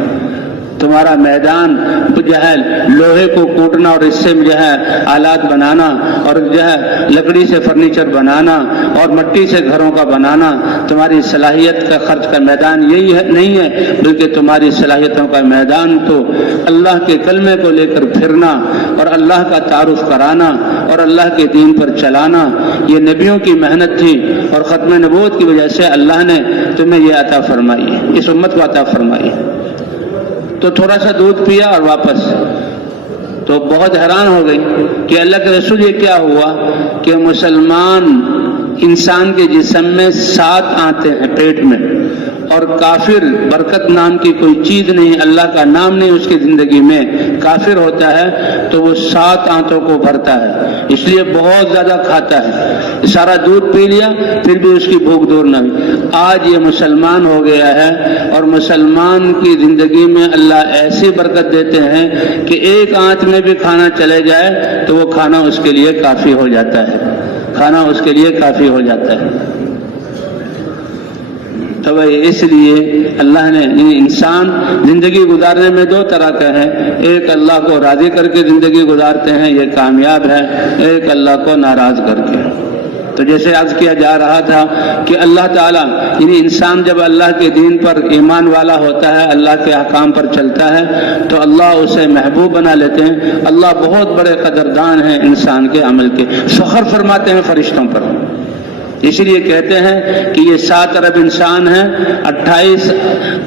تمہارا میدان جو ہے لوہے کو کوٹنا اور اس سے جو ہے آلات بنانا، اور جو ہے لکڑی سے فرنیچر بنانا اور مٹی سے گھروں کا بنانا، تمہاری صلاحیت کا خرچ کا میدان یہی ہے نہیں ہے، بلکہ تمہاری صلاحیتوں کا میدان تو اللہ کے کلمے کو لے کر پھرنا اور اللہ کا تعارف کرانا اور اللہ کے دین پر چلانا۔ یہ نبیوں کی محنت تھی، اور ختم نبوت کی وجہ سے اللہ نے تمہیں یہ عطا فرمائی ہے، اس امت کو عطا فرمائی۔ تو تھوڑا سا دودھ پیا اور واپس، تو بہت حیران ہو گئی کہ اللہ کے رسول یہ کیا ہوا کہ مسلمان انسان کے جسم میں 7 آنتیں ہیں پیٹ میں، اور کافر برکت نام کی کوئی چیز نہیں، اللہ کا نام نہیں اس کی زندگی میں، کافر ہوتا ہے تو وہ 7 آنتوں کو بھرتا ہے، اس لیے بہت زیادہ کھاتا ہے، سارا دودھ پی لیا پھر بھی اس کی بھوک دور نہ ہوئی۔ آج یہ مسلمان ہو گیا ہے، اور مسلمان کی زندگی میں اللہ ایسی برکت دیتے ہیں کہ ایک آنت میں بھی کھانا چلے جائے تو وہ کھانا اس کے لیے کافی ہو جاتا ہے، کھانا اس کے لیے کافی ہو جاتا ہے۔ تو اس لیے اللہ نے انسان زندگی گزارنے میں 2 طرح کا ہے، ایک اللہ کو راضی کر کے زندگی گزارتے ہیں، یہ کامیاب ہے، ایک اللہ کو ناراض کر کے۔ تو جیسے عرض کیا جا رہا تھا کہ اللہ تعالیٰ یعنی انسان جب اللہ کے دین پر ایمان والا ہوتا ہے، اللہ کے احکام پر چلتا ہے، تو اللہ اسے محبوب بنا لیتے ہیں۔ اللہ بہت بڑے قدردان ہیں انسان کے عمل کے، فخر فرماتے ہیں فرشتوں پر۔ اسی لیے کہتے ہیں کہ یہ 7 ارب انسان ہیں، 28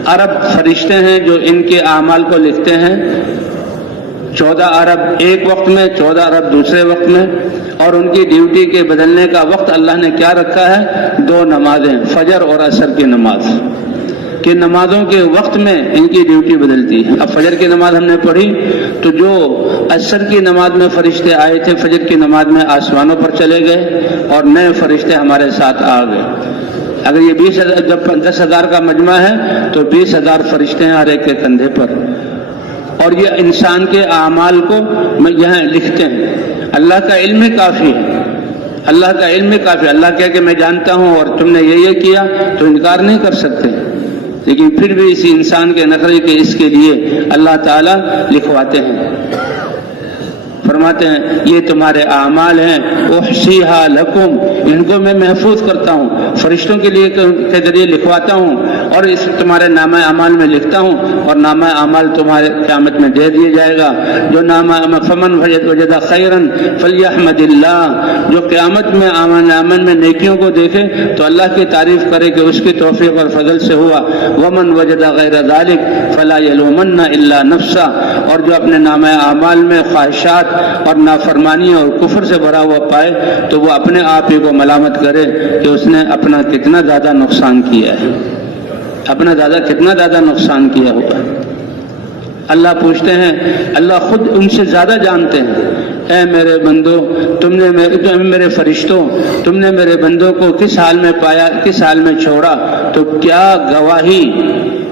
ارب فرشتے ہیں جو ان کے اعمال کو لکھتے ہیں، 14 ارب ایک وقت میں، 14 ارب دوسرے وقت میں، اور ان کی ڈیوٹی کے بدلنے کا وقت اللہ نے کیا رکھا ہے؟ 2 نمازیں، فجر اور عصر کی نماز، کہ نمازوں کے وقت میں ان کی ڈیوٹی بدلتی ہے۔ اب فجر کی نماز ہم نے پڑھی تو جو عصر کی نماز میں فرشتے آئے تھے، فجر کی نماز میں آسمانوں پر چلے گئے اور نئے فرشتے ہمارے ساتھ آ گئے۔ اگر یہ 20,000 جب 10,000 کا مجمع ہے تو 20,000 فرشتے ہیں ہر ایک کے کندھے پر، اور یہ انسان کے اعمال کو یہاں لکھتے ہیں۔ اللہ کا علم کافی ہے، اللہ کا علم کافی ہے۔ اللہ کہے کہ میں جانتا ہوں اور تم نے یہ کیا تو انکار نہیں کر سکتے، لیکن پھر بھی اسی انسان کے نخرے کے اس کے لیے اللہ تعالیٰ لکھواتے ہیں، فرماتے ہیں یہ تمہارے اعمال ہیں، احصیھا لکم، ان کو میں محفوظ کرتا ہوں، فرشتوں کے لیے کے ذریعے لکھواتا ہوں، اور اس تمہارے نامہ اعمال میں لکھتا ہوں، اور نامہ اعمال تمہارے قیامت میں دے دیا جائے گا۔ جو نامہ فمن وجد خیرا فلیحمد اللہ، جو قیامت میں اعمال میں نیکیوں کو دیکھے تو اللہ کی تعریف کرے کہ اس کی توفیق اور فضل سے ہوا۔ ومن وجد غیر ذلک فلا یلومن الا نفسہ، اور جو اپنے نامہ اعمال میں خواہشات اور نافرمانی اور کفر سے بھرا ہوا پائے تو وہ اپنے آپ ہی کو ملامت کرے کہ اس نے اپنا کتنا زیادہ نقصان کیا ہے، اپنا کتنا زیادہ نقصان کیا ہوگا۔ اللہ پوچھتے ہیں، اللہ خود ان سے زیادہ جانتے ہیں، اے میرے بندو تم نے میرے فرشتوں تم نے میرے بندوں کو کس حال میں پایا، کس حال میں چھوڑا، تو کیا گواہی،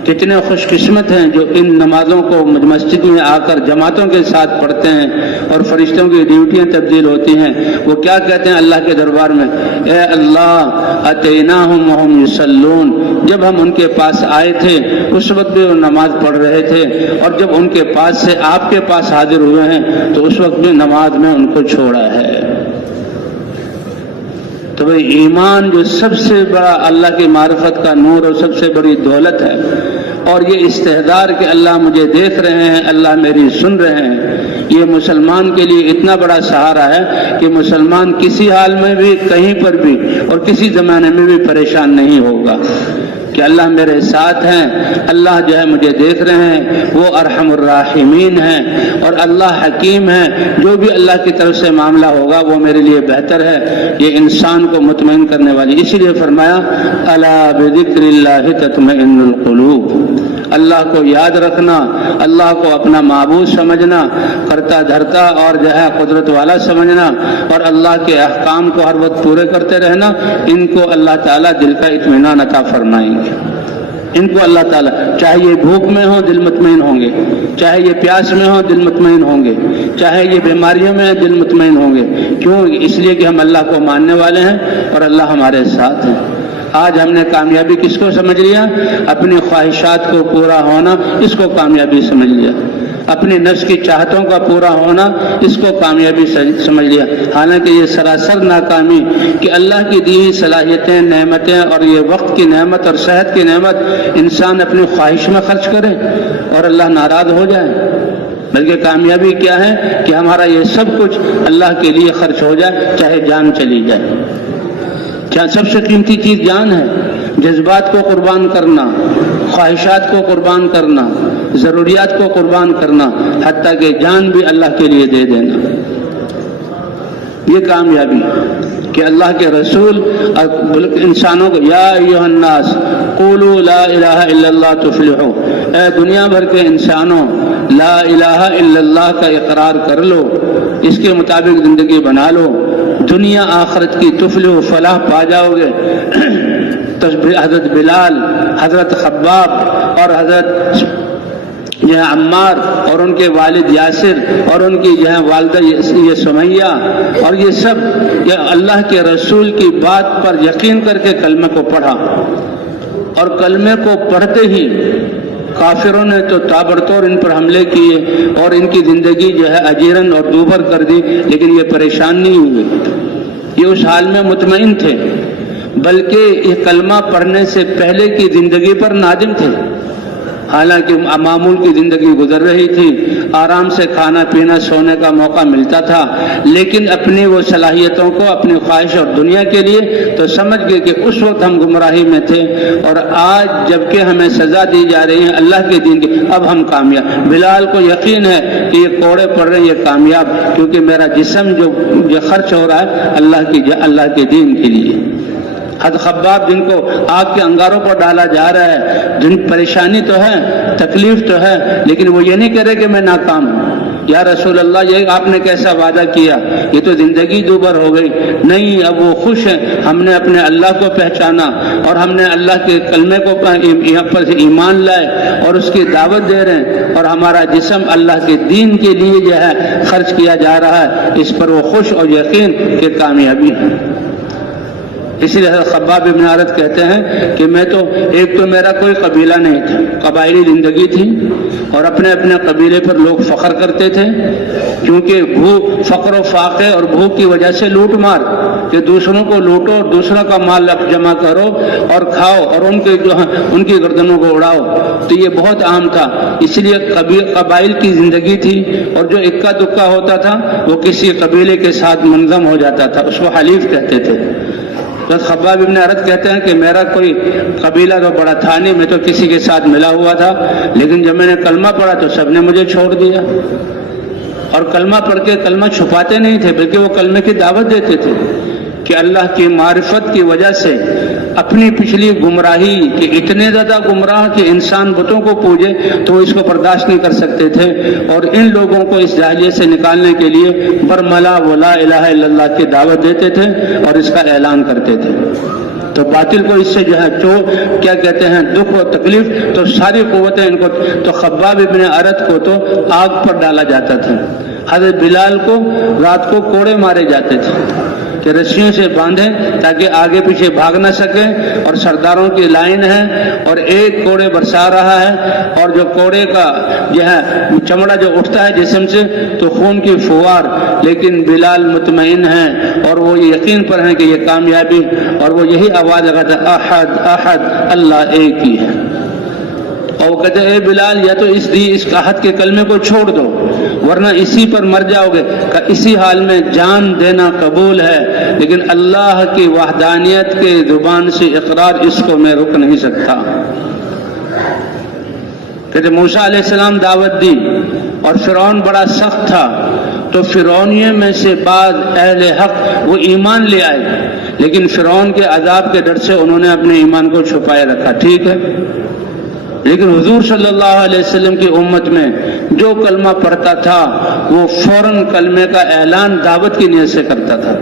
کتنے خوش قسمت ہیں جو ان نمازوں کو مسجد میں آ کر جماعتوں کے ساتھ پڑھتے ہیں اور فرشتوں کی ڈیوٹیاں تبدیل ہوتی ہیں۔ وہ کیا کہتے ہیں اللہ کے دربار میں، اے اللہ اتیناہم وہم یصلون، جب ہم ان کے پاس آئے تھے اس وقت بھی وہ نماز پڑھ رہے تھے، اور جب ان کے پاس سے آپ کے پاس حاضر ہوئے ہیں تو اس وقت بھی نماز میں ان کو چھوڑا ہے۔ تو بھئی ایمان جو سب سے بڑا اللہ کی معرفت کا نور اور سب سے بڑی دولت ہے، اور یہ استحضار کہ اللہ مجھے دیکھ رہے ہیں، اللہ میری سن رہے ہیں، یہ مسلمان کے لیے اتنا بڑا سہارا ہے کہ مسلمان کسی حال میں بھی، کہیں پر بھی اور کسی زمانے میں بھی پریشان نہیں ہوگا، کہ اللہ میرے ساتھ ہیں، اللہ جو ہے مجھے دیکھ رہے ہیں، وہ ارحم الراحمین ہیں، اور اللہ حکیم ہے، جو بھی اللہ کی طرف سے معاملہ ہوگا وہ میرے لیے بہتر ہے۔ یہ انسان کو مطمئن کرنے والی، اسی لیے فرمایا الا بذکر اللہ تطمئن القلوب، اللہ کو یاد رکھنا، اللہ کو اپنا معبود سمجھنا، کرتا دھرتا اور جو ہے قدرت والا سمجھنا، اور اللہ کے احکام کو ہر وقت پورے کرتے رہنا، ان کو اللہ تعالیٰ دل کا اطمینان عطا فرمائیں گے۔ ان کو اللہ تعالیٰ، چاہے یہ بھوک میں ہوں دل مطمئن ہوں گے، چاہے یہ پیاس میں ہوں دل مطمئن ہوں گے، چاہے یہ بیماریوں میں دل مطمئن ہوں گے۔ کیوں؟ اس لیے کہ ہم اللہ کو ماننے والے ہیں اور اللہ ہمارے ساتھ ہیں۔ آج ہم نے کامیابی کس کو سمجھ لیا؟ اپنی خواہشات کو پورا ہونا، اس کو کامیابی سمجھ لیا، اپنی نفس کی چاہتوں کا پورا ہونا، اس کو کامیابی سمجھ لیا، حالانکہ یہ سراسر ناکامی کہ اللہ کی دی ہوئی صلاحیتیں، نعمتیں اور یہ وقت کی نعمت اور صحت کی نعمت انسان اپنی خواہش میں خرچ کرے اور اللہ ناراض ہو جائے۔ بلکہ کامیابی کیا ہے کہ ہمارا یہ سب کچھ اللہ کے لیے خرچ ہو جائے، چاہے جان چلی جائے۔ سب سے قیمتی چیز جان ہے، جذبات کو قربان کرنا، خواہشات کو قربان کرنا، ضروریات کو قربان کرنا، حتیٰ کہ جان بھی اللہ کے لیے دے دینا، یہ کامیابی کہ اللہ کے رسول انسانوں کو یا ایھا الناس قولوا لا الہ الا اللہ تفلحوا، اے دنیا بھر کے انسانوں لا الہ الا اللہ کا اقرار کر لو، اس کے مطابق زندگی بنا لو، دنیا آخرت کی تفلح فلاح پا جاؤ گے۔ حضرت بلال، حضرت خباب اور حضرت عمار اور ان کے والد یاسر اور ان کی والدہ یہ سمیہ اور یہ سب اللہ کے رسول کی بات پر یقین کر کے کلمے کو پڑھا، اور کلمے کو پڑھتے ہی کافروں نے تو تابڑتوڑ ان پر حملے کیے اور ان کی زندگی اجیرن اور دوبھر کر دی، لیکن یہ پریشان نہیں ہوئے، یہ اس حال میں مطمئن تھے، بلکہ یہ کلمہ پڑھنے سے پہلے کی زندگی پر نادم تھے۔ حالانکہ معمول کی زندگی گزر رہی تھی، آرام سے کھانا پینا سونے کا موقع ملتا تھا، لیکن اپنی وہ صلاحیتوں کو اپنی خواہش اور دنیا کے لیے تو سمجھ گئے کہ اس وقت ہم گمراہی میں تھے، اور آج جبکہ ہمیں سزا دی جا رہی ہے اللہ کے دین کی، اب ہم کامیاب۔ بلال کو یقین ہے کہ یہ کوڑے پڑ رہے ہیں، یہ کامیاب، کیونکہ میرا جسم جو خرچ ہو رہا ہے اللہ کے دین کے لیے۔ حضرت خباب جن کو آگ کے انگاروں پر ڈالا جا رہا ہے، جن پریشانی تو ہے، تکلیف تو ہے، لیکن وہ یہ نہیں کہہ رہے کہ میں ناکام ہوں، یا رسول اللہ یہ آپ نے کیسا وعدہ کیا، یہ تو زندگی دوبھر ہو گئی۔ نہیں، اب وہ خوش ہیں، ہم نے اپنے اللہ کو پہچانا اور ہم نے اللہ کے کلمے کو یہاں پر سے ایمان لائے اور اس کی دعوت دے رہے ہیں، اور ہمارا جسم اللہ کے دین کے لیے خرچ کیا جا رہا ہے، اس پر وہ خوش اور یقین کہ کامیابی ہے۔ اسی لیے خباب ابن عرت کہتے ہیں کہ میں تو میرا کوئی قبیلہ نہیں تھا، قبائلی زندگی تھی، اور اپنے اپنے قبیلے پر لوگ فخر کرتے تھے، کیونکہ فقر و فاقے اور بھوک کی وجہ سے لوٹ مار، کہ دوسروں کو لوٹو اور دوسروں کا مال جمع کرو اور کھاؤ اور ان کی گردنوں کو اڑاؤ، تو یہ بہت عام تھا۔ اس لیے قبائل کی زندگی تھی، اور جو اکا دکا ہوتا تھا وہ کسی قبیلے کے ساتھ منظم ہو جاتا تھا، اس کو حلیف کہتے تھے۔ خباب ابن عرت کہتے ہیں کہ میرا کوئی قبیلہ تو بڑا تھا نہیں، میں تو کسی کے ساتھ ملا ہوا تھا، لیکن جب میں نے کلمہ پڑھا تو سب نے مجھے چھوڑ دیا، اور کلمہ پڑھ کے کلمہ چھپاتے نہیں تھے، بلکہ وہ کلمے کی دعوت دیتے تھے کہ اللہ کی معرفت کی وجہ سے اپنی پچھلی گمراہی کہ اتنے زیادہ گمراہ کہ انسان بتوں کو پوجے تو وہ اس کو برداشت نہیں کر سکتے تھے، اور ان لوگوں کو اس جاہلیت سے نکالنے کے لیے برملا و لا الہ الا اللہ کی دعوت دیتے تھے اور اس کا اعلان کرتے تھے۔ تو باطل کو اس سے کیا کہتے ہیں دکھ و تکلیف، تو ساری قوتیں ان کو، تو خباب ابن عرت کو تو آگ پر ڈالا جاتا تھا، حضرت بلال کو رات کو کوڑے مارے جاتے تھے کہ رسیوں سے باندھیں تاکہ آگے پیچھے بھاگ نہ سکیں، اور سرداروں کی لائن ہے اور ایک کوڑے برسا رہا ہے، اور جو کوڑے کا چمڑا جو اٹھتا ہے جسم سے تو خون کی فوار، لیکن بلال مطمئن ہیں اور وہ یقین پر ہیں کہ یہ کامیابی، اور وہ یہی آواز لگاتا ہے احد احد، اللہ ایک ہی ہے۔ اور وہ کہتے اے بلال، یا تو اس عہد کے کلمے کو چھوڑ دو، ورنہ اسی پر مر جاؤ گے. کہ اسی حال میں جان دینا قبول ہے، لیکن اللہ کی وحدانیت کے زبان سے اقرار اس کو میں رک نہیں سکتا. کہ جب موسیٰ علیہ السلام دعوت دی اور فرعون بڑا سخت تھا تو فرعونیوں میں سے بعض اہل حق وہ ایمان لے آئے، لیکن فرعون کے عذاب کے ڈر سے انہوں نے اپنے ایمان کو چھپائے رکھا. ٹھیک ہے، لیکن حضور صلی اللہ علیہ وسلم کی امت میں جو کلمہ پڑھتا تھا وہ فوراً کلمے کا اعلان دعوت کی نیت سے کرتا تھا.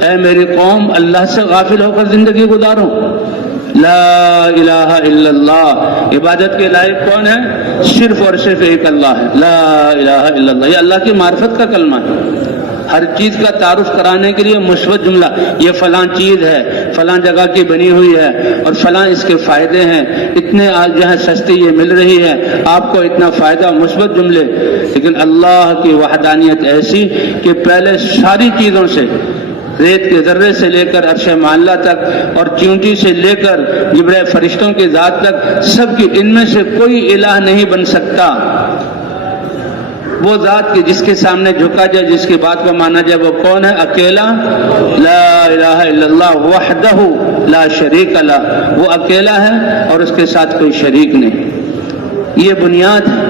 اے میری قوم، اللہ سے غافل ہو کر زندگی گزارو. لا الہ الا اللہ، عبادت کے لائق کون ہے؟ صرف اور صرف ایک اللہ ہے. لا الہ الا اللہ، یہ اللہ کی معرفت کا کلمہ ہے. ہر چیز کا تعارف کرانے کے لیے مثبت جملہ، یہ فلاں چیز ہے، فلاں جگہ کی بنی ہوئی ہے اور فلاں اس کے فائدے ہیں، اتنے جو ہے سستی یہ مل رہی ہے، آپ کو اتنا فائدہ، مثبت جملے. لیکن اللہ کی وحدانیت ایسی کہ پہلے ساری چیزوں سے، ریت کے ذرے سے لے کر عرش معلیٰ تک اور چیونٹی سے لے کر جبرائیل فرشتوں کی ذات تک، سب کی ان میں سے کوئی الہ نہیں بن سکتا. وہ ذات کی جس کے سامنے جھکا جائے، جس کی بات کو مانا جائے، وہ کون ہے؟ اکیلا. لا الہ الا اللہ وحدہ لا شریک لہ، وہ اکیلا ہے اور اس کے ساتھ کوئی شریک نہیں. یہ بنیاد ہے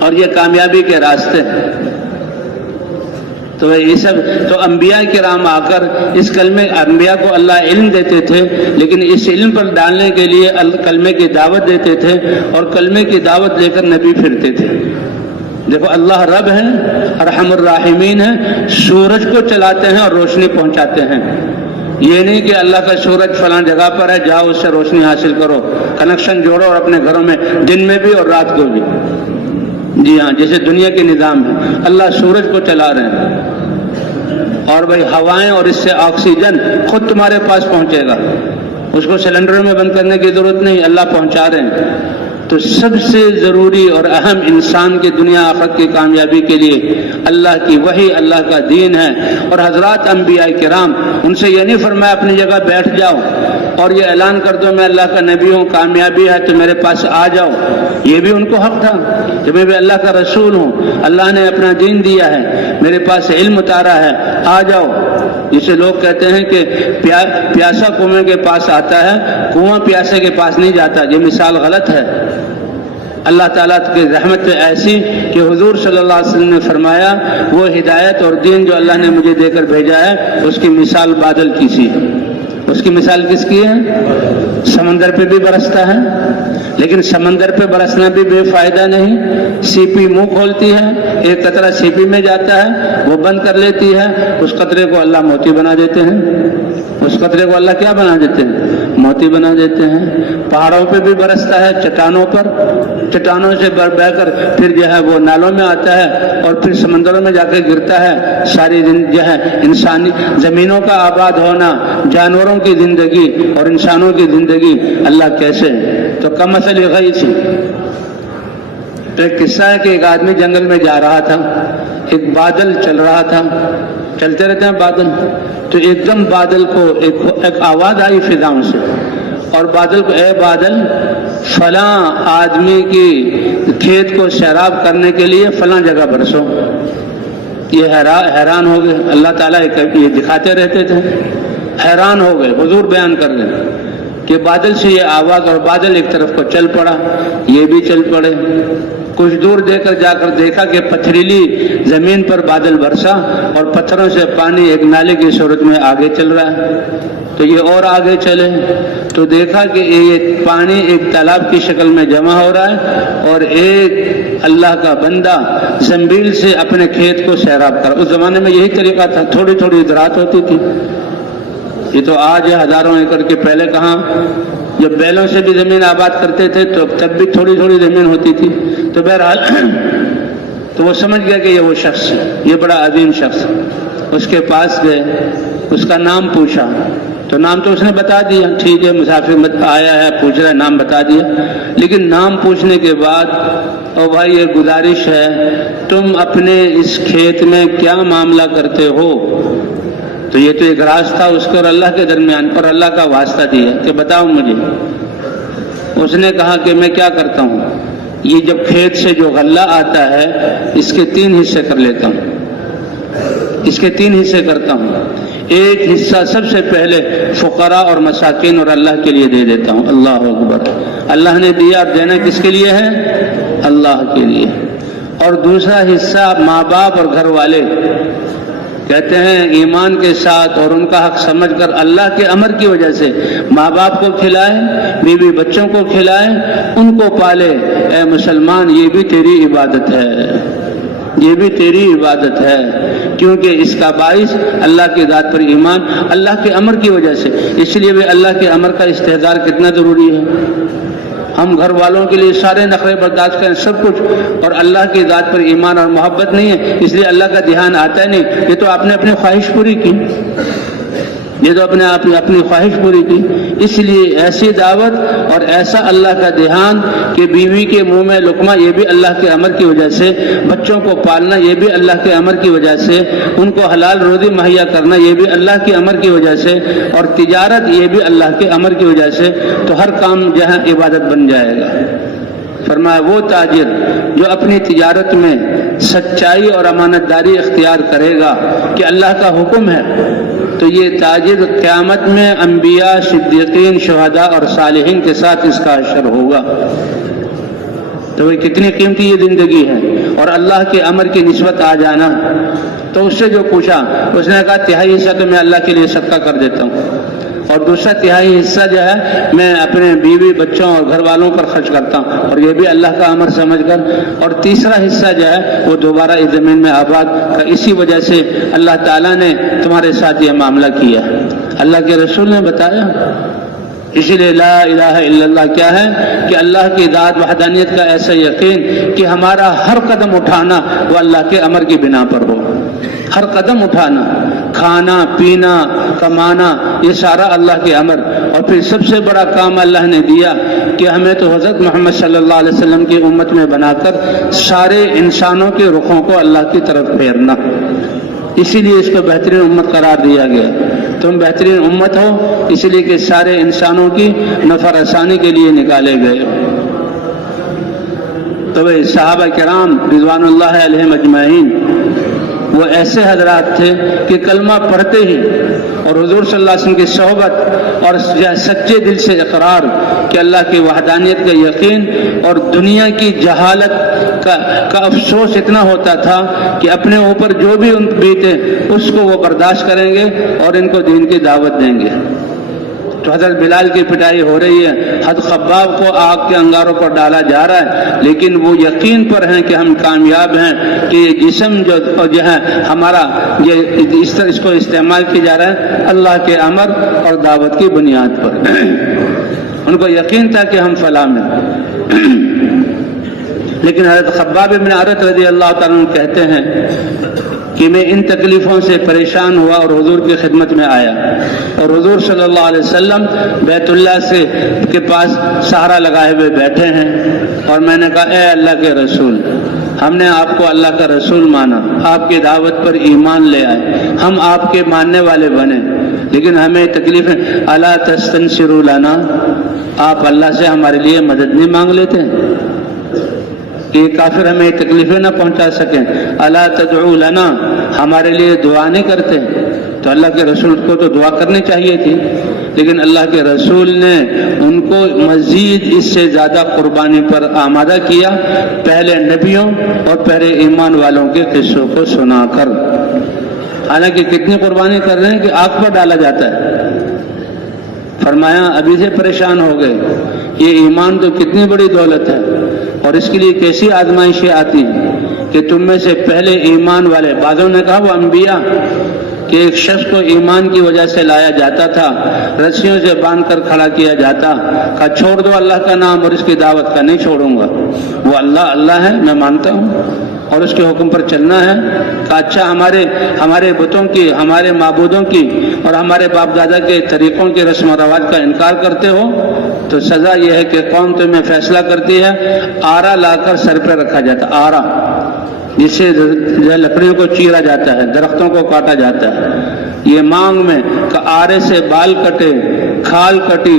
اور یہ کامیابی کے راستے ہیں. تو یہ سب تو انبیاء کرام آ کر اس کلمے، انبیاء کو اللہ علم دیتے تھے، لیکن اس علم پر ڈالنے کے لیے کلمے کی دعوت دیتے تھے اور کلمے کی دعوت لے کر نبی پھرتے تھے. دیکھو اللہ رب ہے، ارحم الراحمین ہے، سورج کو چلاتے ہیں اور روشنی پہنچاتے ہیں. یہ نہیں کہ اللہ کا سورج فلاں جگہ پر ہے، جاؤ اس سے روشنی حاصل کرو، کنیکشن جوڑو اور اپنے گھروں میں دن میں بھی اور رات کو بھی. جی ہاں، جیسے دنیا کے نظام ہے، اللہ سورج کو چلا رہے ہیں اور بھائی ہوائیں اور اس سے آکسیجن خود تمہارے پاس پہنچے گا، اس کو سلنڈر میں بند کرنے کی ضرورت نہیں، اللہ پہنچا رہے ہیں. تو سب سے ضروری اور اہم انسان کی دنیا آخرت کی کامیابی کے لیے اللہ کی وحی، اللہ کا دین ہے. اور حضرات انبیاء کرام، ان سے یہ نہیں فرمایا اپنی جگہ بیٹھ جاؤ اور یہ اعلان کر دو میں اللہ کا نبی ہوں، کامیابی ہے تو میرے پاس آ جاؤ. یہ بھی ان کو حق تھا کہ میں بھی اللہ کا رسول ہوں، اللہ نے اپنا دین دیا ہے، میرے پاس علم اتارا ہے، آ جاؤ. جسے لوگ کہتے ہیں کہ پیاسا کنویں کے پاس آتا ہے، کنواں پیاسے کے پاس نہیں جاتا، یہ مثال غلط ہے. اللہ تعالیٰ کی رحمت ایسی کہ حضور صلی اللہ علیہ وسلم نے فرمایا وہ ہدایت اور دین جو اللہ نے مجھے دے کر بھیجا ہے اس کی مثال بادل کی سی. اس کی مثال کس کی ہے؟ سمندر پہ بھی برستا ہے، لیکن سمندر پہ برسنا بھی بے فائدہ نہیں. سیپی منہ کھولتی ہے، ایک قطرہ سیپی میں جاتا ہے، وہ بند کر لیتی ہے، اس قطرے کو اللہ موتی بنا دیتے ہیں. اس قطرے کو اللہ کیا بنا دیتے ہیں؟ موتی بنا دیتے ہیں. پہاڑوں پہ بھی برستا ہے، چٹانوں پر، چٹانوں سے بہ کر پھر جو ہے وہ نالوں میں آتا ہے اور پھر سمندروں میں جا کے گرتا ہے. ساری جو ہے انسانی زمینوں کا آباد ہونا، جانوروں کی زندگی اور انسانوں کی زندگی اللہ کیسے. تو کمثل غیث، ایک قصہ ہے کہ ایک آدمی جنگل میں جا رہا تھا، ایک بادل چل رہا تھا، چلتے رہتے ہیں بادل، تو ایک دم بادل کو ایک آواز آئی فضاؤں سے، اور بادل کو اے بادل فلاں آدمی کی کھیت کو سیراب کرنے کے لیے فلاں جگہ برسو. یہ حیران ہو گئے. اللہ تعالیٰ یہ دکھاتے رہتے تھے، حیران ہو گئے. حضور بیان کر رہے کہ بادل سے یہ آواز، اور بادل ایک طرف کو چل پڑا، یہ بھی چل پڑے. کچھ دور جا کر دیکھا کہ پتھریلی زمین پر بادل برسا اور پتھروں سے پانی ایک نالے کی صورت میں آگے چل رہا ہے. تو یہ اور آگے چلے تو دیکھا کہ یہ پانی ایک تالاب کی شکل میں جمع ہو رہا ہے اور ایک اللہ کا بندہ زنبیل سے اپنے کھیت کو سیراب کر. اس زمانے میں یہی طریقہ تھا، تھوڑی تھوڑی زراعت ہوتی تھی. یہ تو آج ہزاروں ایکڑ کے، پہلے کہاں، جب بیلوں سے بھی زمین آباد کرتے تھے تو تب بھی تھوڑی تھوڑی زمین ہوتی تھی. تو بہرحال تو وہ سمجھ گیا کہ یہ وہ شخص، یہ بڑا عظیم شخص. اس کے پاس گئے، اس کا نام پوچھا تو نام تو اس نے بتا دیا، ٹھیک ہے مسافر آیا ہے پوچھ رہا ہے، نام بتا دیا. لیکن نام پوچھنے کے بعد او بھائی یہ گزارش ہے، تم اپنے اس کھیت میں کیا معاملہ کرتے ہو؟ تو یہ تو ایک راز تھا اس کو اور اللہ کے درمیان، اور اللہ کا واسطہ دیا کہ بتاؤ مجھے. اس نے کہا کہ میں کیا کرتا ہوں، یہ جب کھیت سے جو غلہ آتا ہے اس کے 3 حصے کر لیتا ہوں، اس کے 3 حصے کرتا ہوں. ایک حصہ سب سے پہلے فقراء اور مساکین اور اللہ کے لیے دے دیتا ہوں. اللہ اکبر. اللہ نے دیا اور دینا کس کے لیے ہے؟ اللہ کے لیے. اور دوسرا حصہ ماں باپ اور گھر والے، کہتے ہیں ایمان کے ساتھ اور ان کا حق سمجھ کر اللہ کے امر کی وجہ سے ماں باپ کو کھلائے، بیوی بچوں کو کھلائے، ان کو پالے. اے مسلمان، یہ بھی تیری عبادت ہے، یہ بھی تیری عبادت ہے، کیونکہ اس کا باعث اللہ کی ذات پر ایمان اللہ کے امر کی وجہ سے. اس لیے بھی اللہ کے امر کا استحضار کتنا ضروری ہے. ہم گھر والوں کے لیے سارے نخرے برداشت کریں سب کچھ، اور اللہ کی ذات پر ایمان اور محبت نہیں ہے، اس لیے اللہ کا دھیان آتا ہے نہیں. یہ تو آپ نے اپنی خواہش پوری کی، یہ تو اپنی خواہش پوری کی. اس لیے ایسی دعوت اور ایسا اللہ کا دھیان کہ بیوی کے منہ میں لقمہ، یہ بھی اللہ کے امر کی وجہ سے، بچوں کو پالنا یہ بھی اللہ کے امر کی وجہ سے، ان کو حلال روزی مہیا کرنا یہ بھی اللہ کے امر کی وجہ سے، اور تجارت یہ بھی اللہ کے امر کی وجہ سے. تو ہر کام جہاں عبادت بن جائے گا. فرمایا وہ تاجر جو اپنی تجارت میں سچائی اور امانت داری اختیار کرے گا کہ اللہ کا حکم ہے، تو یہ تاجر قیامت میں انبیاء، صدیقین، شہداء اور صالحین کے ساتھ اس کا حشر ہوگا. تو یہ کتنی قیمتی یہ زندگی ہے. اور اللہ کے امر کی نسبت آ جانا. تو اس سے جو پوچھا اس نے کہا 3/4 حصہ تو میں اللہ کے لیے صدقہ کر دیتا ہوں، اور دوسرا 3/4 حصہ جو ہے میں اپنے بیوی بچوں اور گھر والوں پر خرچ کرتا ہوں، اور یہ بھی اللہ کا امر سمجھ کر. اور تیسرا حصہ جو ہے وہ دوبارہ اس زمین میں آباد. اسی وجہ سے اللہ تعالیٰ نے تمہارے ساتھ یہ معاملہ کیا. اللہ کے رسول نے بتایا. اسی لیے لا الہ الا اللہ کیا ہے کہ اللہ کی ذات وحدانیت کا ایسا یقین کہ ہمارا ہر قدم اٹھانا وہ اللہ کے امر کی بنا پر ہو. ہر قدم اٹھانا، کھانا پینا کمانا، یہ سارا اللہ کے امر. اور پھر سب سے بڑا کام اللہ نے دیا کہ ہمیں تو حضرت محمد صلی اللہ علیہ وسلم کی امت میں بنا کر سارے انسانوں کے رخوں کو اللہ کی طرف پھیرنا. اسی لیے اس کو بہترین امت قرار دیا گیا. تم بہترین امت ہو اس لیے کہ سارے انسانوں کی نفع رسانی کے لیے نکالے گئے. تو صحابہ کرام رضوان اللہ علیہم اجمعین وہ ایسے حضرات تھے کہ کلمہ پڑھتے ہی اور حضور صلی اللہ علیہ وسلم کی صحبت اور سچے دل سے اقرار کہ اللہ کی وحدانیت کا یقین اور دنیا کی جہالت کا افسوس اتنا ہوتا تھا کہ اپنے اوپر جو بھی ان بیتے اس کو وہ برداشت کریں گے اور ان کو دین کی دعوت دیں گے. تو حضرت بلال کی پٹائی ہو رہی ہے، حضرت خباب کو آگ کے انگاروں پر ڈالا جا رہا ہے، لیکن وہ یقین پر ہیں کہ ہم کامیاب ہیں کہ یہ جسم جو ہے ہمارا یہ اس طرح اس کو استعمال کیا جا رہا ہے اللہ کے امر اور دعوت کی بنیاد پر. ان کو یقین تھا کہ ہم فلاح میں. لیکن حضرت خباب بن عرت رضی اللہ تعالیٰ عنہ کہتے ہیں کہ میں ان تکلیفوں سے پریشان ہوا اور حضور کی خدمت میں آیا، اور حضور صلی اللہ علیہ وسلم بیت اللہ کے پاس سہارا لگائے ہوئے بیٹھے ہیں. اور میں نے کہا اے اللہ کے رسول، ہم نے آپ کو اللہ کا رسول مانا، آپ کی دعوت پر ایمان لے آئے، ہم آپ کے ماننے والے بنے، لیکن ہمیں تکلیفیں. الا تستنصروا لنا، آپ اللہ سے ہمارے لیے مدد نہیں مانگ لیتے کہ یہ کافر ہمیں تکلیفیں نہ پہنچا سکیں. الا تدعو لنا، ہمارے لیے دعا نہیں کرتے. تو اللہ کے رسول کو تو دعا کرنی چاہیے تھی، لیکن اللہ کے رسول نے ان کو مزید اس سے زیادہ قربانی پر آمادہ کیا، پہلے نبیوں اور پہلے ایمان والوں کے قصوں کو سنا کر. حالانکہ کتنی قربانی کر رہے ہیں کہ آگ پر ڈالا جاتا ہے. فرمایا ابھی سے پریشان ہو گئے، یہ ایمان تو کتنی بڑی دولت ہے، اور اس کے لیے کیسی آزمائشیں آتی ہیں کہ تم میں سے پہلے ایمان والے، بعضوں نے کہا وہ انبیاء، کہ ایک شخص کو ایمان کی وجہ سے لایا جاتا تھا، رسیوں سے باندھ کر کھڑا کیا جاتا، کہا چھوڑ دو اللہ کا نام اور اس کی دعوت کا، نہیں چھوڑوں گا، وہ اللہ ہے میں مانتا ہوں اور اس کے حکم پر چلنا ہے. کہا اچھا ہمارے بتوں کی، ہمارے معبودوں کی اور ہمارے باپ دادا کے طریقوں کی رسم و رواج کا انکار کرتے ہو تو سزا یہ ہے کہ قوم تمہیں فیصلہ کرتی ہے، آرا لا کر سر پہ رکھا جاتا. آرا جس سے لکڑیوں کو چیرا جاتا ہے، درختوں کو کاٹا جاتا ہے. یہ مانگ میں کہ آرے سے بال کٹے، کھال کٹی،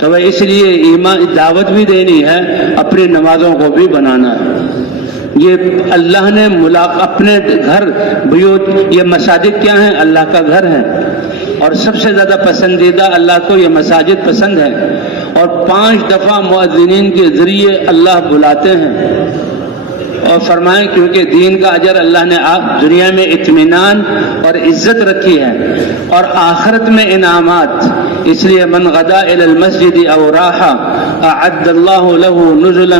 تو اس لیے ایمان دعوت بھی دینی ہے، اپنی نمازوں کو بھی بنانا ہے۔ یہ اللہ نے اپنے گھر بیوت، یہ مساجد کیا ہیں؟ اللہ کا گھر ہے، اور سب سے زیادہ پسندیدہ اللہ کو یہ مساجد پسند ہے، اور 5 دفعہ مؤذنین کے ذریعے اللہ بلاتے ہیں اور فرمائیں کیونکہ دین کا اجر اللہ نے دنیا میں اطمینان اور عزت رکھی ہے اور آخرت میں انعامات، اس لیے من غدا الی المسجد او راحا اعد اللہ له نزلا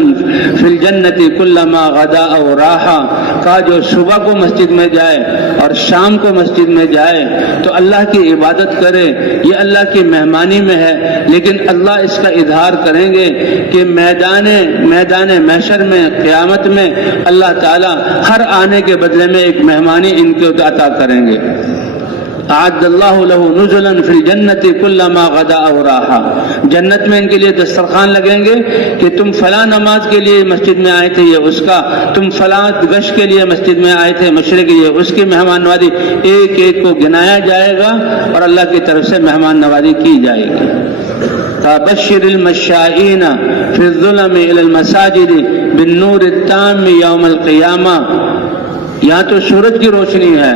فی الجنت کلما غدا او راحا، کا جو صبح کو مسجد میں جائے اور شام کو مسجد میں جائے تو اللہ کی عبادت کرے، یہ اللہ کی مہمانی میں ہے، لیکن اللہ اس کا اظہار کریں گے کہ میدان محشر میں قیامت میں اللہ تعالی ہر آنے کے بدلے میں ایک مہمانی ان کو عطا کریں گے۔ اعد اللہ له نزلا فی الجنت کلما غدا او راحا، جنت میں ان کے لیے دسترخوان لگیں گے کہ تم فلاں نماز کے لیے مسجد میں آئے تھے یہ اس کا، تم فلاں گشت کے لیے مسجد میں آئے تھے مشرق کے لیے اس کی مہمان نوازی، ایک ایک کو گنایا جائے گا اور اللہ کی طرف سے مہمان نوازی کی جائے گی۔ فبشر المشائین فی الظلم الی المساجد بالنور التام یوم القیامہ، یہاں تو سورج کی روشنی ہے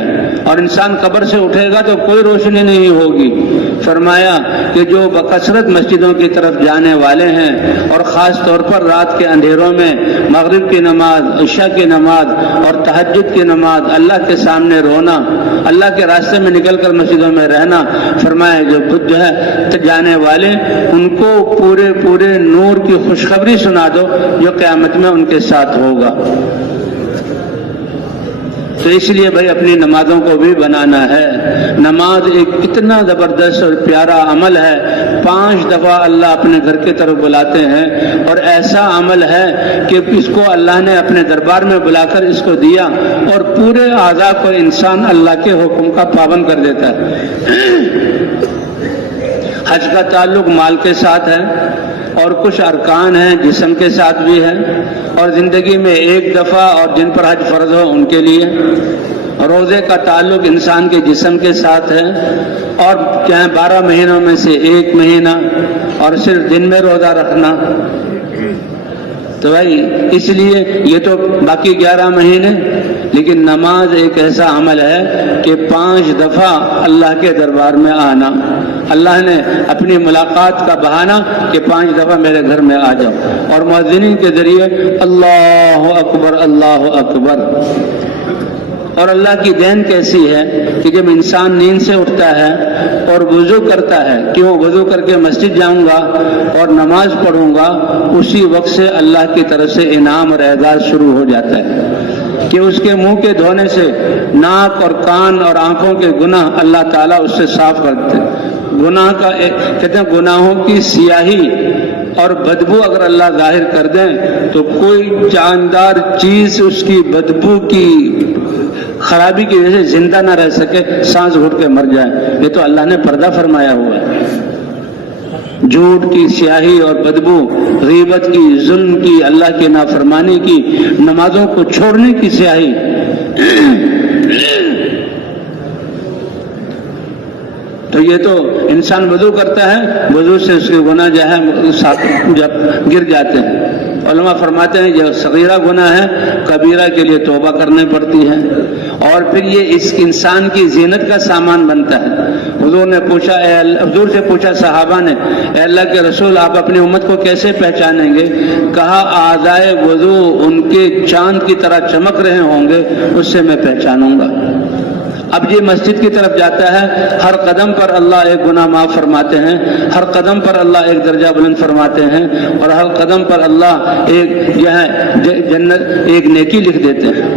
اور انسان قبر سے اٹھے گا تو کوئی روشنی نہیں ہوگی، فرمایا کہ جو بکثرت مسجدوں کی طرف جانے والے ہیں اور خاص طور پر رات کے اندھیروں میں مغرب کی نماز، عشاء کی نماز اور تہجد کی نماز، اللہ کے سامنے رونا، اللہ کے راستے میں نکل کر مسجدوں میں رہنا، فرمایا جو ہے جانے والے ان کو پورے نور کی خوشخبری سنا دو جو قیامت میں ان کے ساتھ ہوگا۔ تو اس لیے بھائی اپنی نمازوں کو بھی بنانا ہے۔ نماز ایک اتنا زبردست اور پیارا عمل ہے، 5 دفعہ اللہ اپنے گھر کی طرف بلاتے ہیں، اور ایسا عمل ہے کہ اس کو اللہ نے اپنے دربار میں بلا کر اس کو دیا اور پورے اعضاء کو انسان اللہ کے حکم کا پابند کر دیتا ہے۔ حج کا تعلق مال کے ساتھ ہے اور کچھ ارکان ہیں جسم کے ساتھ بھی ہے، اور زندگی میں ایک دفعہ اور جن پر حج فرض ہو ان کے لیے۔ روزے کا تعلق انسان کے جسم کے ساتھ ہے، اور چاہے 12 مہینوں میں سے 1 مہینہ، اور صرف دن میں روزہ رکھنا۔ تو بھائی اس لیے یہ تو باقی 11 مہینے، لیکن نماز ایک ایسا عمل ہے کہ 5 دفعہ اللہ کے دربار میں آنا، اللہ نے اپنی ملاقات کا بہانہ کہ 5 دفعہ میرے گھر میں آ جاؤ، اور مؤذنین کے ذریعے اللہ اکبر اللہ اکبر۔ اور اللہ کی دین کیسی ہے کہ جب انسان نیند سے اٹھتا ہے اور وضو کرتا ہے کہ وہ وضو کر کے مسجد جاؤں گا اور نماز پڑھوں گا، اسی وقت سے اللہ کی طرف سے انعام اور اعزاز شروع ہو جاتا ہے کہ اس کے منہ کے دھونے سے ناک اور کان اور آنکھوں کے گناہ اللہ تعالیٰ اس سے صاف کرتے ہیں۔ گناہ کا کہتے ہیں گناہوں کی سیاہی اور بدبو اگر اللہ ظاہر کر دیں تو کوئی جاندار چیز اس کی بدبو کی خرابی کی وجہ سے زندہ نہ رہ سکے، سانس گھٹ کے مر جائے، یہ تو اللہ نے پردہ فرمایا ہوا ہے۔ جھوٹ کی سیاہی اور بدبو، غیبت کی، ظلم کی، اللہ کی نافرمانی کی، نمازوں کو چھوڑنے کی سیاہی، تو یہ تو انسان وضو کرتا ہے، وضو سے اس کے گناہ جو ہے جب گر جاتے ہیں۔ علماء فرماتے ہیں جو صغیرہ گناہ ہے کبیرہ کے لیے توبہ کرنی پڑتی ہے، اور پھر یہ اس انسان کی زینت کا سامان بنتا ہے۔ حضور سے پوچھا صحابہ نے، اے اللہ کے رسول آپ اپنی امت کو کیسے پہچانیں گے؟ کہا اعضائے وضو ان کے چاند کی طرح چمک رہے ہوں گے، اس سے میں پہچانوں گا۔ اب یہ مسجد کی طرف جاتا ہے، ہر قدم پر اللہ ایک گناہ معاف فرماتے ہیں، ہر قدم پر اللہ ایک درجہ بلند فرماتے ہیں، اور ہر قدم پر اللہ ایک جو ہے جنت ایک نیکی لکھ دیتے ہیں۔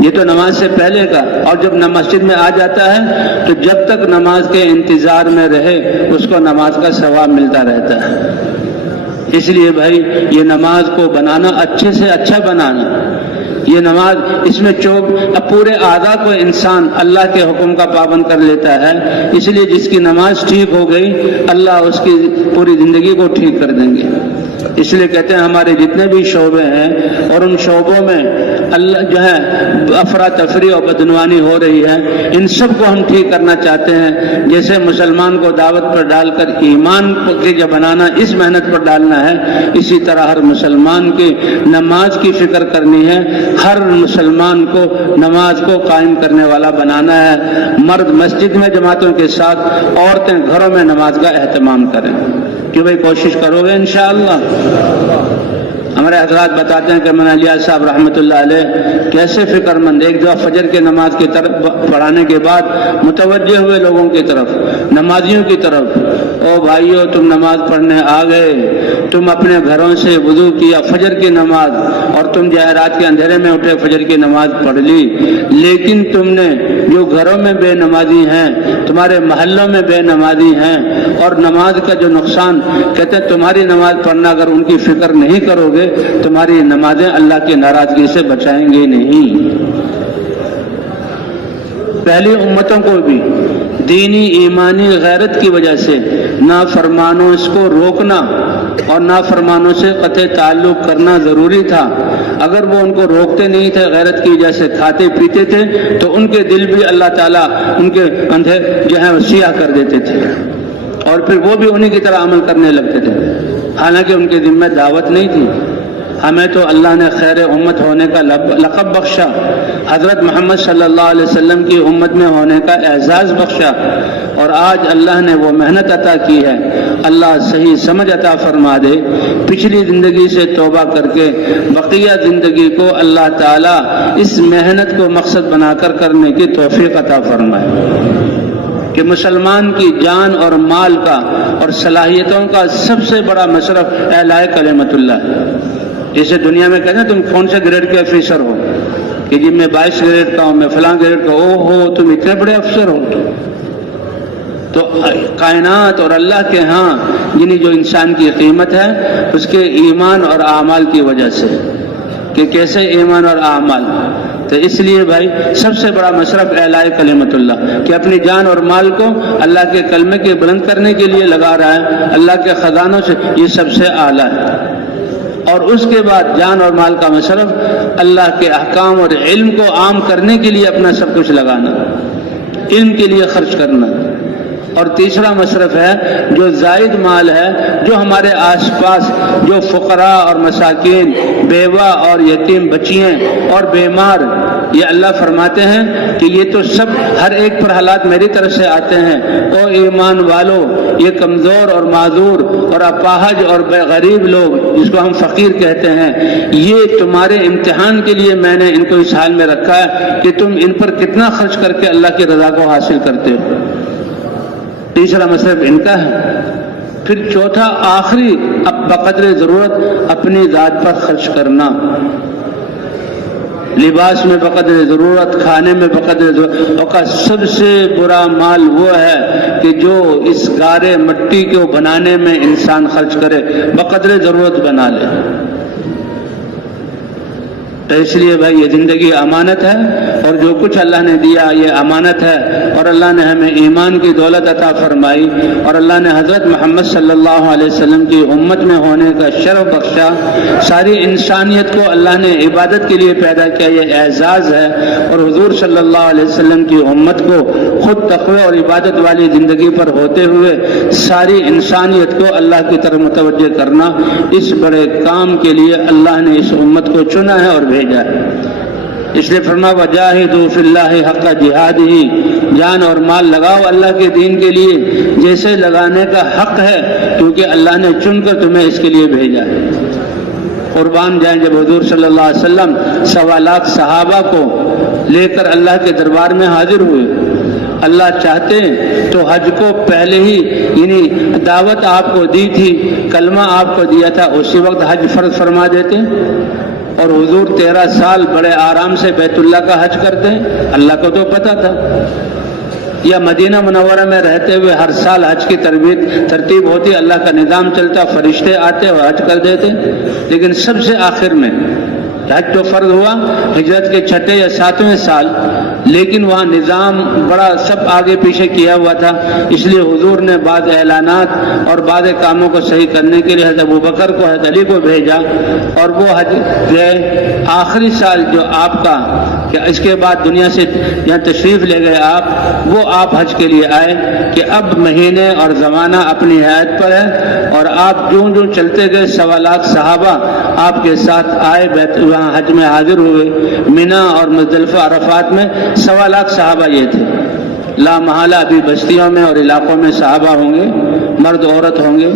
یہ تو نماز سے پہلے کا، اور جب مسجد میں آ جاتا ہے تو جب تک نماز کے انتظار میں رہے اس کو نماز کا ثواب ملتا رہتا ہے۔ اس لیے بھائی یہ نماز کو بنانا، اچھے سے اچھا بنانا، یہ نماز اس میں پورے اعضاء کو انسان اللہ کے حکم کا پابند کر لیتا ہے، اس لیے جس کی نماز ٹھیک ہو گئی اللہ اس کی پوری زندگی کو ٹھیک کر دیں گے۔ اس لیے کہتے ہیں ہمارے جتنے بھی شعبے ہیں اور ان شعبوں میں اللہ جو ہے افراتفری اور بدعنوانی ہو رہی ہے، ان سب کو ہم ٹھیک کرنا چاہتے ہیں۔ جیسے مسلمان کو دعوت پر ڈال کر ایمان کے جو بنانا اس محنت پر ڈالنا ہے، اسی طرح ہر مسلمان کی نماز کی فکر کرنی ہے، ہر مسلمان کو نماز کو قائم کرنے والا بنانا ہے۔ مرد مسجد میں جماعتوں کے ساتھ، عورتیں گھروں میں نماز کا اہتمام کریں۔ کہ بھئی کوشش کرو گے انشاءاللہ؟ ہمارے حضرات بتاتے ہیں کہ مولانا الیاس صاحب رحمۃ اللہ علیہ کیسے فکر مند، ایک دفعہ فجر کی نماز کی طرف پڑھانے کے بعد متوجہ ہوئے لوگوں کی طرف، نمازیوں کی طرف، او بھائیو تم نماز پڑھنے آ گئے، تم اپنے گھروں سے وضو کیا فجر کی نماز، اور تم جو ہے رات کے اندھیرے میں اٹھے فجر کی نماز پڑھ لی، لیکن تم نے جو گھروں میں بے نمازی ہیں، تمہارے محلوں میں بے نمازی ہیں، اور نماز کا جو نقصان، کہتے ہیں تمہاری نماز پڑھنا اگر ان کی فکر نہیں کرو گے، تمہاری نمازیں اللہ کی ناراضگی سے بچائیں گے نہیں۔ پہلی امتوں کو بھی دینی ایمانی غیرت کی وجہ سے نافرمانوں کو روکنا اور نافرمانوں سے قطع تعلق کرنا ضروری تھا۔ اگر وہ ان کو روکتے نہیں تھے، غیرت کی وجہ سے کھاتے پیتے تھے، تو ان کے دل بھی اللہ تعالیٰ ان کے اندھے جو ہے سیاہ کر دیتے تھے، اور پھر وہ بھی انہی کی طرح عمل کرنے لگتے تھے، حالانکہ ان کے ذمہ دعوت نہیں تھی۔ ہمیں تو اللہ نے خیر امت ہونے کا لقب بخشا، حضرت محمد صلی اللہ علیہ وسلم کی امت میں ہونے کا اعزاز بخشا، اور آج اللہ نے وہ محنت عطا کی ہے۔ اللہ صحیح سمجھ عطا فرما دے، پچھلی زندگی سے توبہ کر کے بقیہ زندگی کو اللہ تعالیٰ اس محنت کو مقصد بنا کر کرنے کی توفیق عطا فرمائے، کہ مسلمان کی جان اور مال کا اور صلاحیتوں کا سب سے بڑا مصرف اعلاء کلمت اللہ ہے۔ جیسے دنیا میں کہتے ہیں تم کون سے گریڈ کے افسر ہو، کہ جی میں 22 گریڈ کا ہوں، میں فلاں گریڈ کا، او ہو تم اتنے بڑے افسر ہو۔ تو کائنات اور اللہ کے ہاں یعنی جو انسان کی قیمت ہے اس کے ایمان اور اعمال کی وجہ سے، کہ کیسے ایمان اور اعمال۔ تو اس لیے بھائی سب سے بڑا مصرف اعلاء کلمت اللہ، کہ اپنی جان اور مال کو اللہ کے کلمے کے بلند کرنے کے لیے لگا رہا ہے، اللہ کے خزانوں سے، یہ سب سے اعلیٰ ہے۔ اور اس کے بعد جان اور مال کا مصرف اللہ کے احکام اور علم کو عام کرنے کے لیے اپنا سب کچھ لگانا، علم کے لیے خرچ کرنا۔ اور تیسرا مصرف ہے جو زائد مال ہے، جو ہمارے آس پاس جو فقراء اور مساکین، بیوہ اور یتیم بچیاں اور بیمار، یہ اللہ فرماتے ہیں کہ یہ تو سب ہر ایک پر حالات میری طرف سے آتے ہیں، او ایمان والو، یہ کمزور اور معذور اور اپاہج اور غریب لوگ جس کو ہم فقیر کہتے ہیں، یہ تمہارے امتحان کے لیے میں نے ان کو اس حال میں رکھا ہے کہ تم ان پر کتنا خرچ کر کے اللہ کی رضا کو حاصل کرتے ہو۔ تیسرا مصرف ان کا ہے۔ پھر چوتھا آخری، اب بقدر ضرورت اپنی ذات پر خرچ کرنا، لباس میں بقدر ضرورت، کھانے میں بقدر ضرورت۔ اور سب سے برا مال وہ ہے کہ جو اس گارے مٹی کو بنانے میں انسان خرچ کرے، بقدر ضرورت بنا لے۔ تو اس لیے بھائی یہ زندگی امانت ہے، اور جو کچھ اللہ نے دیا یہ امانت ہے، اور اللہ نے ہمیں ایمان کی دولت عطا فرمائی، اور اللہ نے حضرت محمد صلی اللہ علیہ وسلم کی امت میں ہونے کا شرف بخشا۔ ساری انسانیت کو اللہ نے عبادت کے لیے پیدا کیا، یہ اعزاز ہے۔ اور حضور صلی اللہ علیہ وسلم کی امت کو خود تقوی اور عبادت والی زندگی پر ہوتے ہوئے ساری انسانیت کو اللہ کی طرف متوجہ کرنا، اس بڑے کام کے لیے اللہ نے اس امت کو چنا ہے اور بھیجا ہے۔ اس لیے فرمایا وجاہدوا فی اللہ حق جہادہ، جان اور مال لگاؤ اللہ کے دین کے لیے جیسے لگانے کا حق ہے، کیونکہ اللہ نے چن کر تمہیں اس کے لیے بھیجا ہے۔ قربان جائیں جب حضور صلی اللہ علیہ وسلم 1.25 لاکھ صحابہ کو لے کر اللہ کے دربار میں حاضر ہوئے، اللہ چاہتے تو حج کو پہلے ہی یعنی دعوت آپ کو دی تھی، کلمہ آپ کو دیا تھا، اسی وقت حج فرض فرما دیتے، اور حضور 13 سال بڑے آرام سے بیت اللہ کا حج کرتے ہیں، اللہ کو تو پتہ تھا۔ یا مدینہ منورہ میں رہتے ہوئے ہر سال حج کی ترتیب ہوتی، اللہ کا نظام چلتا، فرشتے آتے اور حج کر دیتے، لیکن سب سے آخر میں حج تو فرض ہوا ہجرت کے 6 یا 7ویں سال، لیکن وہاں نظام بڑا سب آگے پیچھے کیا ہوا تھا، اس لیے حضور نے بعض اعلانات اور بعض کاموں کو صحیح کرنے کے لیے حضرت ابوبکر کو، حضرت علی کو بھیجا، اور وہ حج گئے آخری سال جو آپ کا کہ اس کے بعد دنیا سے جہاں تشریف لے گئے آپ، وہ آپ حج کے لیے آئے کہ اب مہینے اور زمانہ اپنی حیات پر ہے، اور آپ جوں جوں چلتے گئے 1.25 لاکھ صحابہ آپ کے ساتھ آئے، وہاں حج میں حاضر ہوئے۔ مینا اور مزدلفہ عرفات میں 1.25 لاکھ صحابہ یہ تھے۔ لا محالہ ابھی بستیوں میں اور علاقوں میں صحابہ ہوں گے، مرد عورت ہوں گے،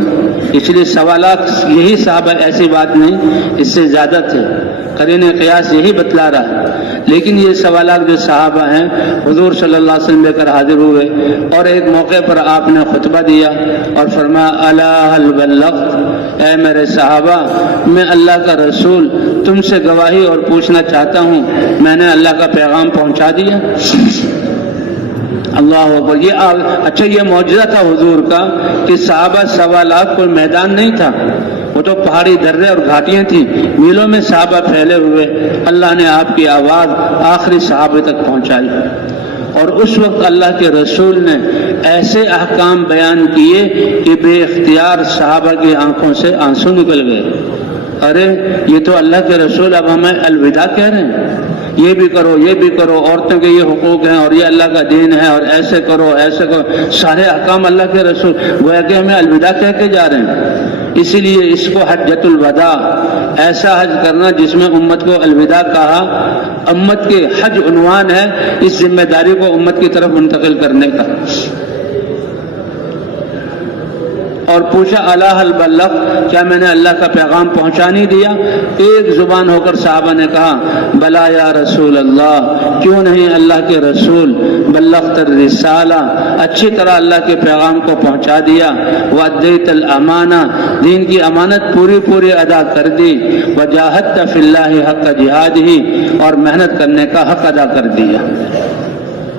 اس لیے 1.25 لاکھ یہی صحابہ، ایسی بات نہیں اس سے زیادہ تھے، قرین قیاس یہی بتلا رہا ہے۔ لیکن یہ 1.25 لاکھ جو صحابہ ہیں حضور صلی اللہ علیہ وسلم لے کر حاضر ہوئے، اور ایک موقع پر آپ نے خطبہ دیا اور فرمایا الا هل بلغت، اے میرے صحابہ میں اللہ کا رسول تم سے گواہی اور پوچھنا چاہتا ہوں، میں نے اللہ کا پیغام پہنچا دیا؟ اللہ اکبر۔ اچھا یہ معجزہ تھا حضور کا کہ صحابہ 1.25 لاکھ کوئی میدان نہیں تھا، وہ تو پہاڑی درے اور گھاٹیاں تھیں، میلوں میں صحابہ پھیلے ہوئے، اللہ نے آپ کی آواز آخری صحابے تک پہنچائی، اور اس وقت اللہ کے رسول نے ایسے احکام بیان کیے کہ بے اختیار صحابہ کی آنکھوں سے آنسو نکل گئے۔ ارے یہ تو اللہ کے رسول اب ہمیں الوداع کہہ رہے ہیں، یہ بھی کرو یہ بھی کرو، عورتوں کے یہ حقوق ہیں اور یہ اللہ کا دین ہے، اور ایسے کرو ایسے کرو، سارے احکام اللہ کے رسول، گویا کہ ہمیں الوداع کہہ کے جا رہے ہیں۔ اسی لیے اس کو حجۃ الوداع، ایسا حج کرنا جس میں امت کو الوداع کہا، امت کے حج عنوان ہے، اس ذمہ داری کو امت کی طرف منتقل کرنے کا۔ اور پوچھا الا هل بلغت، کیا میں نے اللہ کا پیغام پہنچا نہیں دیا؟ ایک زبان ہو کر صحابہ نے کہا بلا یا رسول اللہ، کیوں نہیں اللہ کے رسول، بلغت الرسالہ، اچھی طرح اللہ کے پیغام کو پہنچا دیا، وادیت الامانہ، دین کی امانت پوری پوری ادا کر دی، وجاہدت فی اللہ حق جہادہ، اور محنت کرنے کا حق ادا کر دیا۔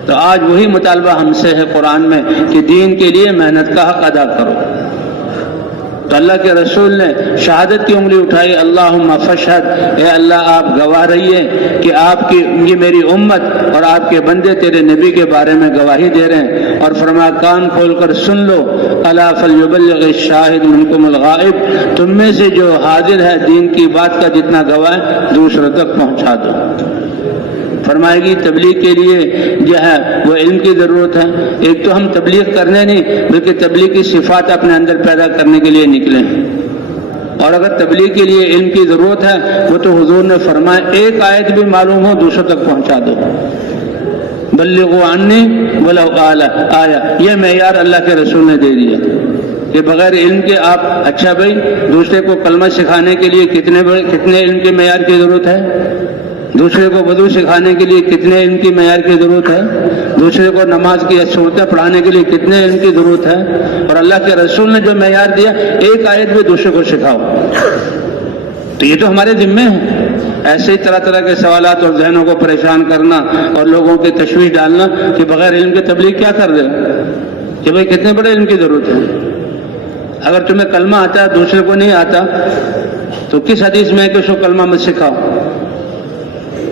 تو آج وہی مطالبہ ہم سے ہے قرآن میں کہ دین کے لیے محنت کا حق ادا کرو۔ تو اللہ کے رسول نے شہادت کی انگلی اٹھائی، اللہم فاشہد، اے اللہ آپ گواہ رہیے کہ آپ کی یہ میری امت اور آپ کے بندے تیرے نبی کے بارے میں گواہی دے رہے ہیں، اور فرمایا کان کھول کر سن لو، الا فلیبلغ الشاہد منکم الغائب، تم میں سے جو حاضر ہے دین کی بات کا جتنا گواہ دوسروں تک پہنچا دو۔ فرمائے گی تبلیغ کے لیے جو ہے وہ علم کی ضرورت ہے، ایک تو ہم تبلیغ کرنے نہیں بلکہ تبلیغ کی صفات اپنے اندر پیدا کرنے کے لیے نکلے ہیں، اور اگر تبلیغ کے لیے علم کی ضرورت ہے وہ تو حضور نے فرمایا ایک آیت بھی معلوم ہو دوسروں تک پہنچا دو، بلغوا عنی ولو آیا، یہ معیار اللہ کے رسول نے دے دیا کہ بغیر علم کے آپ، اچھا بھائی دوسرے کو کلمہ سکھانے کے لیے کتنے علم کے معیار کی ضرورت ہے، دوسرے کو وضو سکھانے کے لیے کتنے علم کی معیار کی ضرورت ہے، دوسرے کو نماز کی صورتیں پڑھانے کے لیے کتنے علم کی ضرورت ہے، اور اللہ کے رسول نے جو معیار دیا ایک آیت بھی دوسرے کو سکھاؤ، تو یہ تو ہمارے ذمے ہے۔ ایسے ہی طرح طرح کے سوالات اور ذہنوں کو پریشان کرنا اور لوگوں کی تشویش ڈالنا کہ بغیر علم کے تبلیغ کیا کر رہے ہو، کہ بھائی کتنے بڑے علم کی ضرورت ہے۔ اگر تمہیں کلمہ آتا ہے دوسرے کو نہیں آتا تو کس حدیث میں ہے کہ اس کو کلمہ مت سکھاؤ؟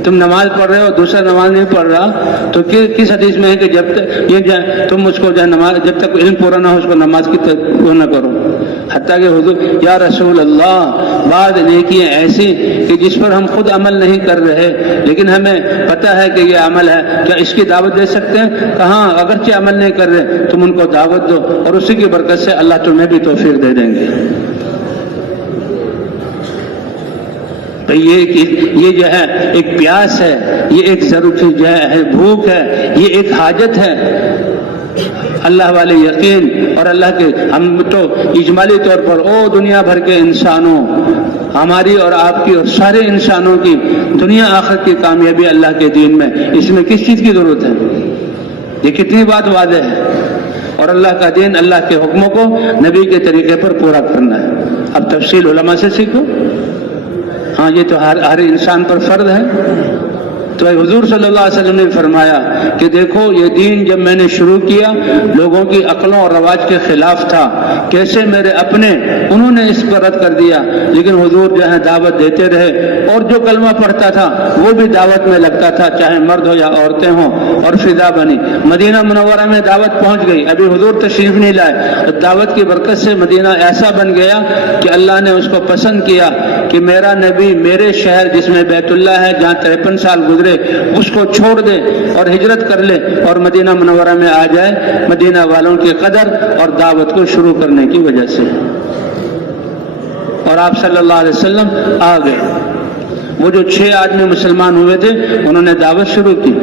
تم نماز پڑھ رہے ہو دوسرا نماز نہیں پڑھ رہا تو کس حدیث میں ہے کہ جب تک یہ تم اس کو نماز، جب تک علم پورا نہ ہو اس کو نماز کی وہ نہ کرو؟ حتیٰ کہ حضور یا رسول اللہ، بعض نیکیاں ایسی کہ جس پر ہم خود عمل نہیں کر رہے لیکن ہمیں پتہ ہے کہ یہ عمل ہے، کیا اس کی دعوت دے سکتے ہیں؟ کہاں اگرچہ عمل نہیں کر رہے تم ان کو دعوت دو، اور اسی کی برکت سے اللہ تمہیں بھی توفیق دے دیں گے۔ تو یہ جو ہے ایک پیاس ہے، یہ ایک ضرورت جو ہے بھوک ہے، یہ ایک حاجت ہے۔ اللہ والے یقین اور اللہ کے، ہم تو اجمالی طور پر دنیا بھر کے انسانوں، ہماری اور آپ کی اور سارے انسانوں کی دنیا آخرت کی کامیابی اللہ کے دین میں، اس میں کس چیز کی ضرورت ہے؟ یہ کتنی بات واضح ہے، اور اللہ کا دین، اللہ کے حکموں کو نبی کے طریقے پر پورا کرنا ہے۔ اب تفصیل علماء سے سیکھو، ہاں یہ تو ہر انسان پر فرض ہے، تو حضور صلی اللہ علیہ وسلم نے فرمایا کہ دیکھو یہ دین جب میں نے شروع کیا لوگوں کی عقلوں اور رواج کے خلاف تھا، کیسے میرے اپنے انہوں نے اس پر رد کر دیا، لیکن حضور جو ہے دعوت دیتے رہے، اور جو کلمہ پڑھتا تھا وہ بھی دعوت میں لگتا تھا، چاہے مرد ہو یا عورتیں ہوں، اور فضا بنی۔ مدینہ منورہ میں دعوت پہنچ گئی، ابھی حضور تشریف نہیں لائے، دعوت کی برکت سے مدینہ ایسا بن گیا کہ اللہ نے اس کو پسند کیا کہ میرا نبی میرے شہر جس میں بیت اللہ ہے جہاں 53 سال گزرے اس کو چھوڑ دے اور ہجرت کر لے اور مدینہ منورہ میں آ جائے، مدینہ والوں کی قدر اور دعوت کو شروع کرنے کی وجہ سے، اور آپ صلی اللہ علیہ وسلم آ گئے۔ وہ جو 6 آدمی مسلمان ہوئے تھے انہوں نے دعوت شروع کی،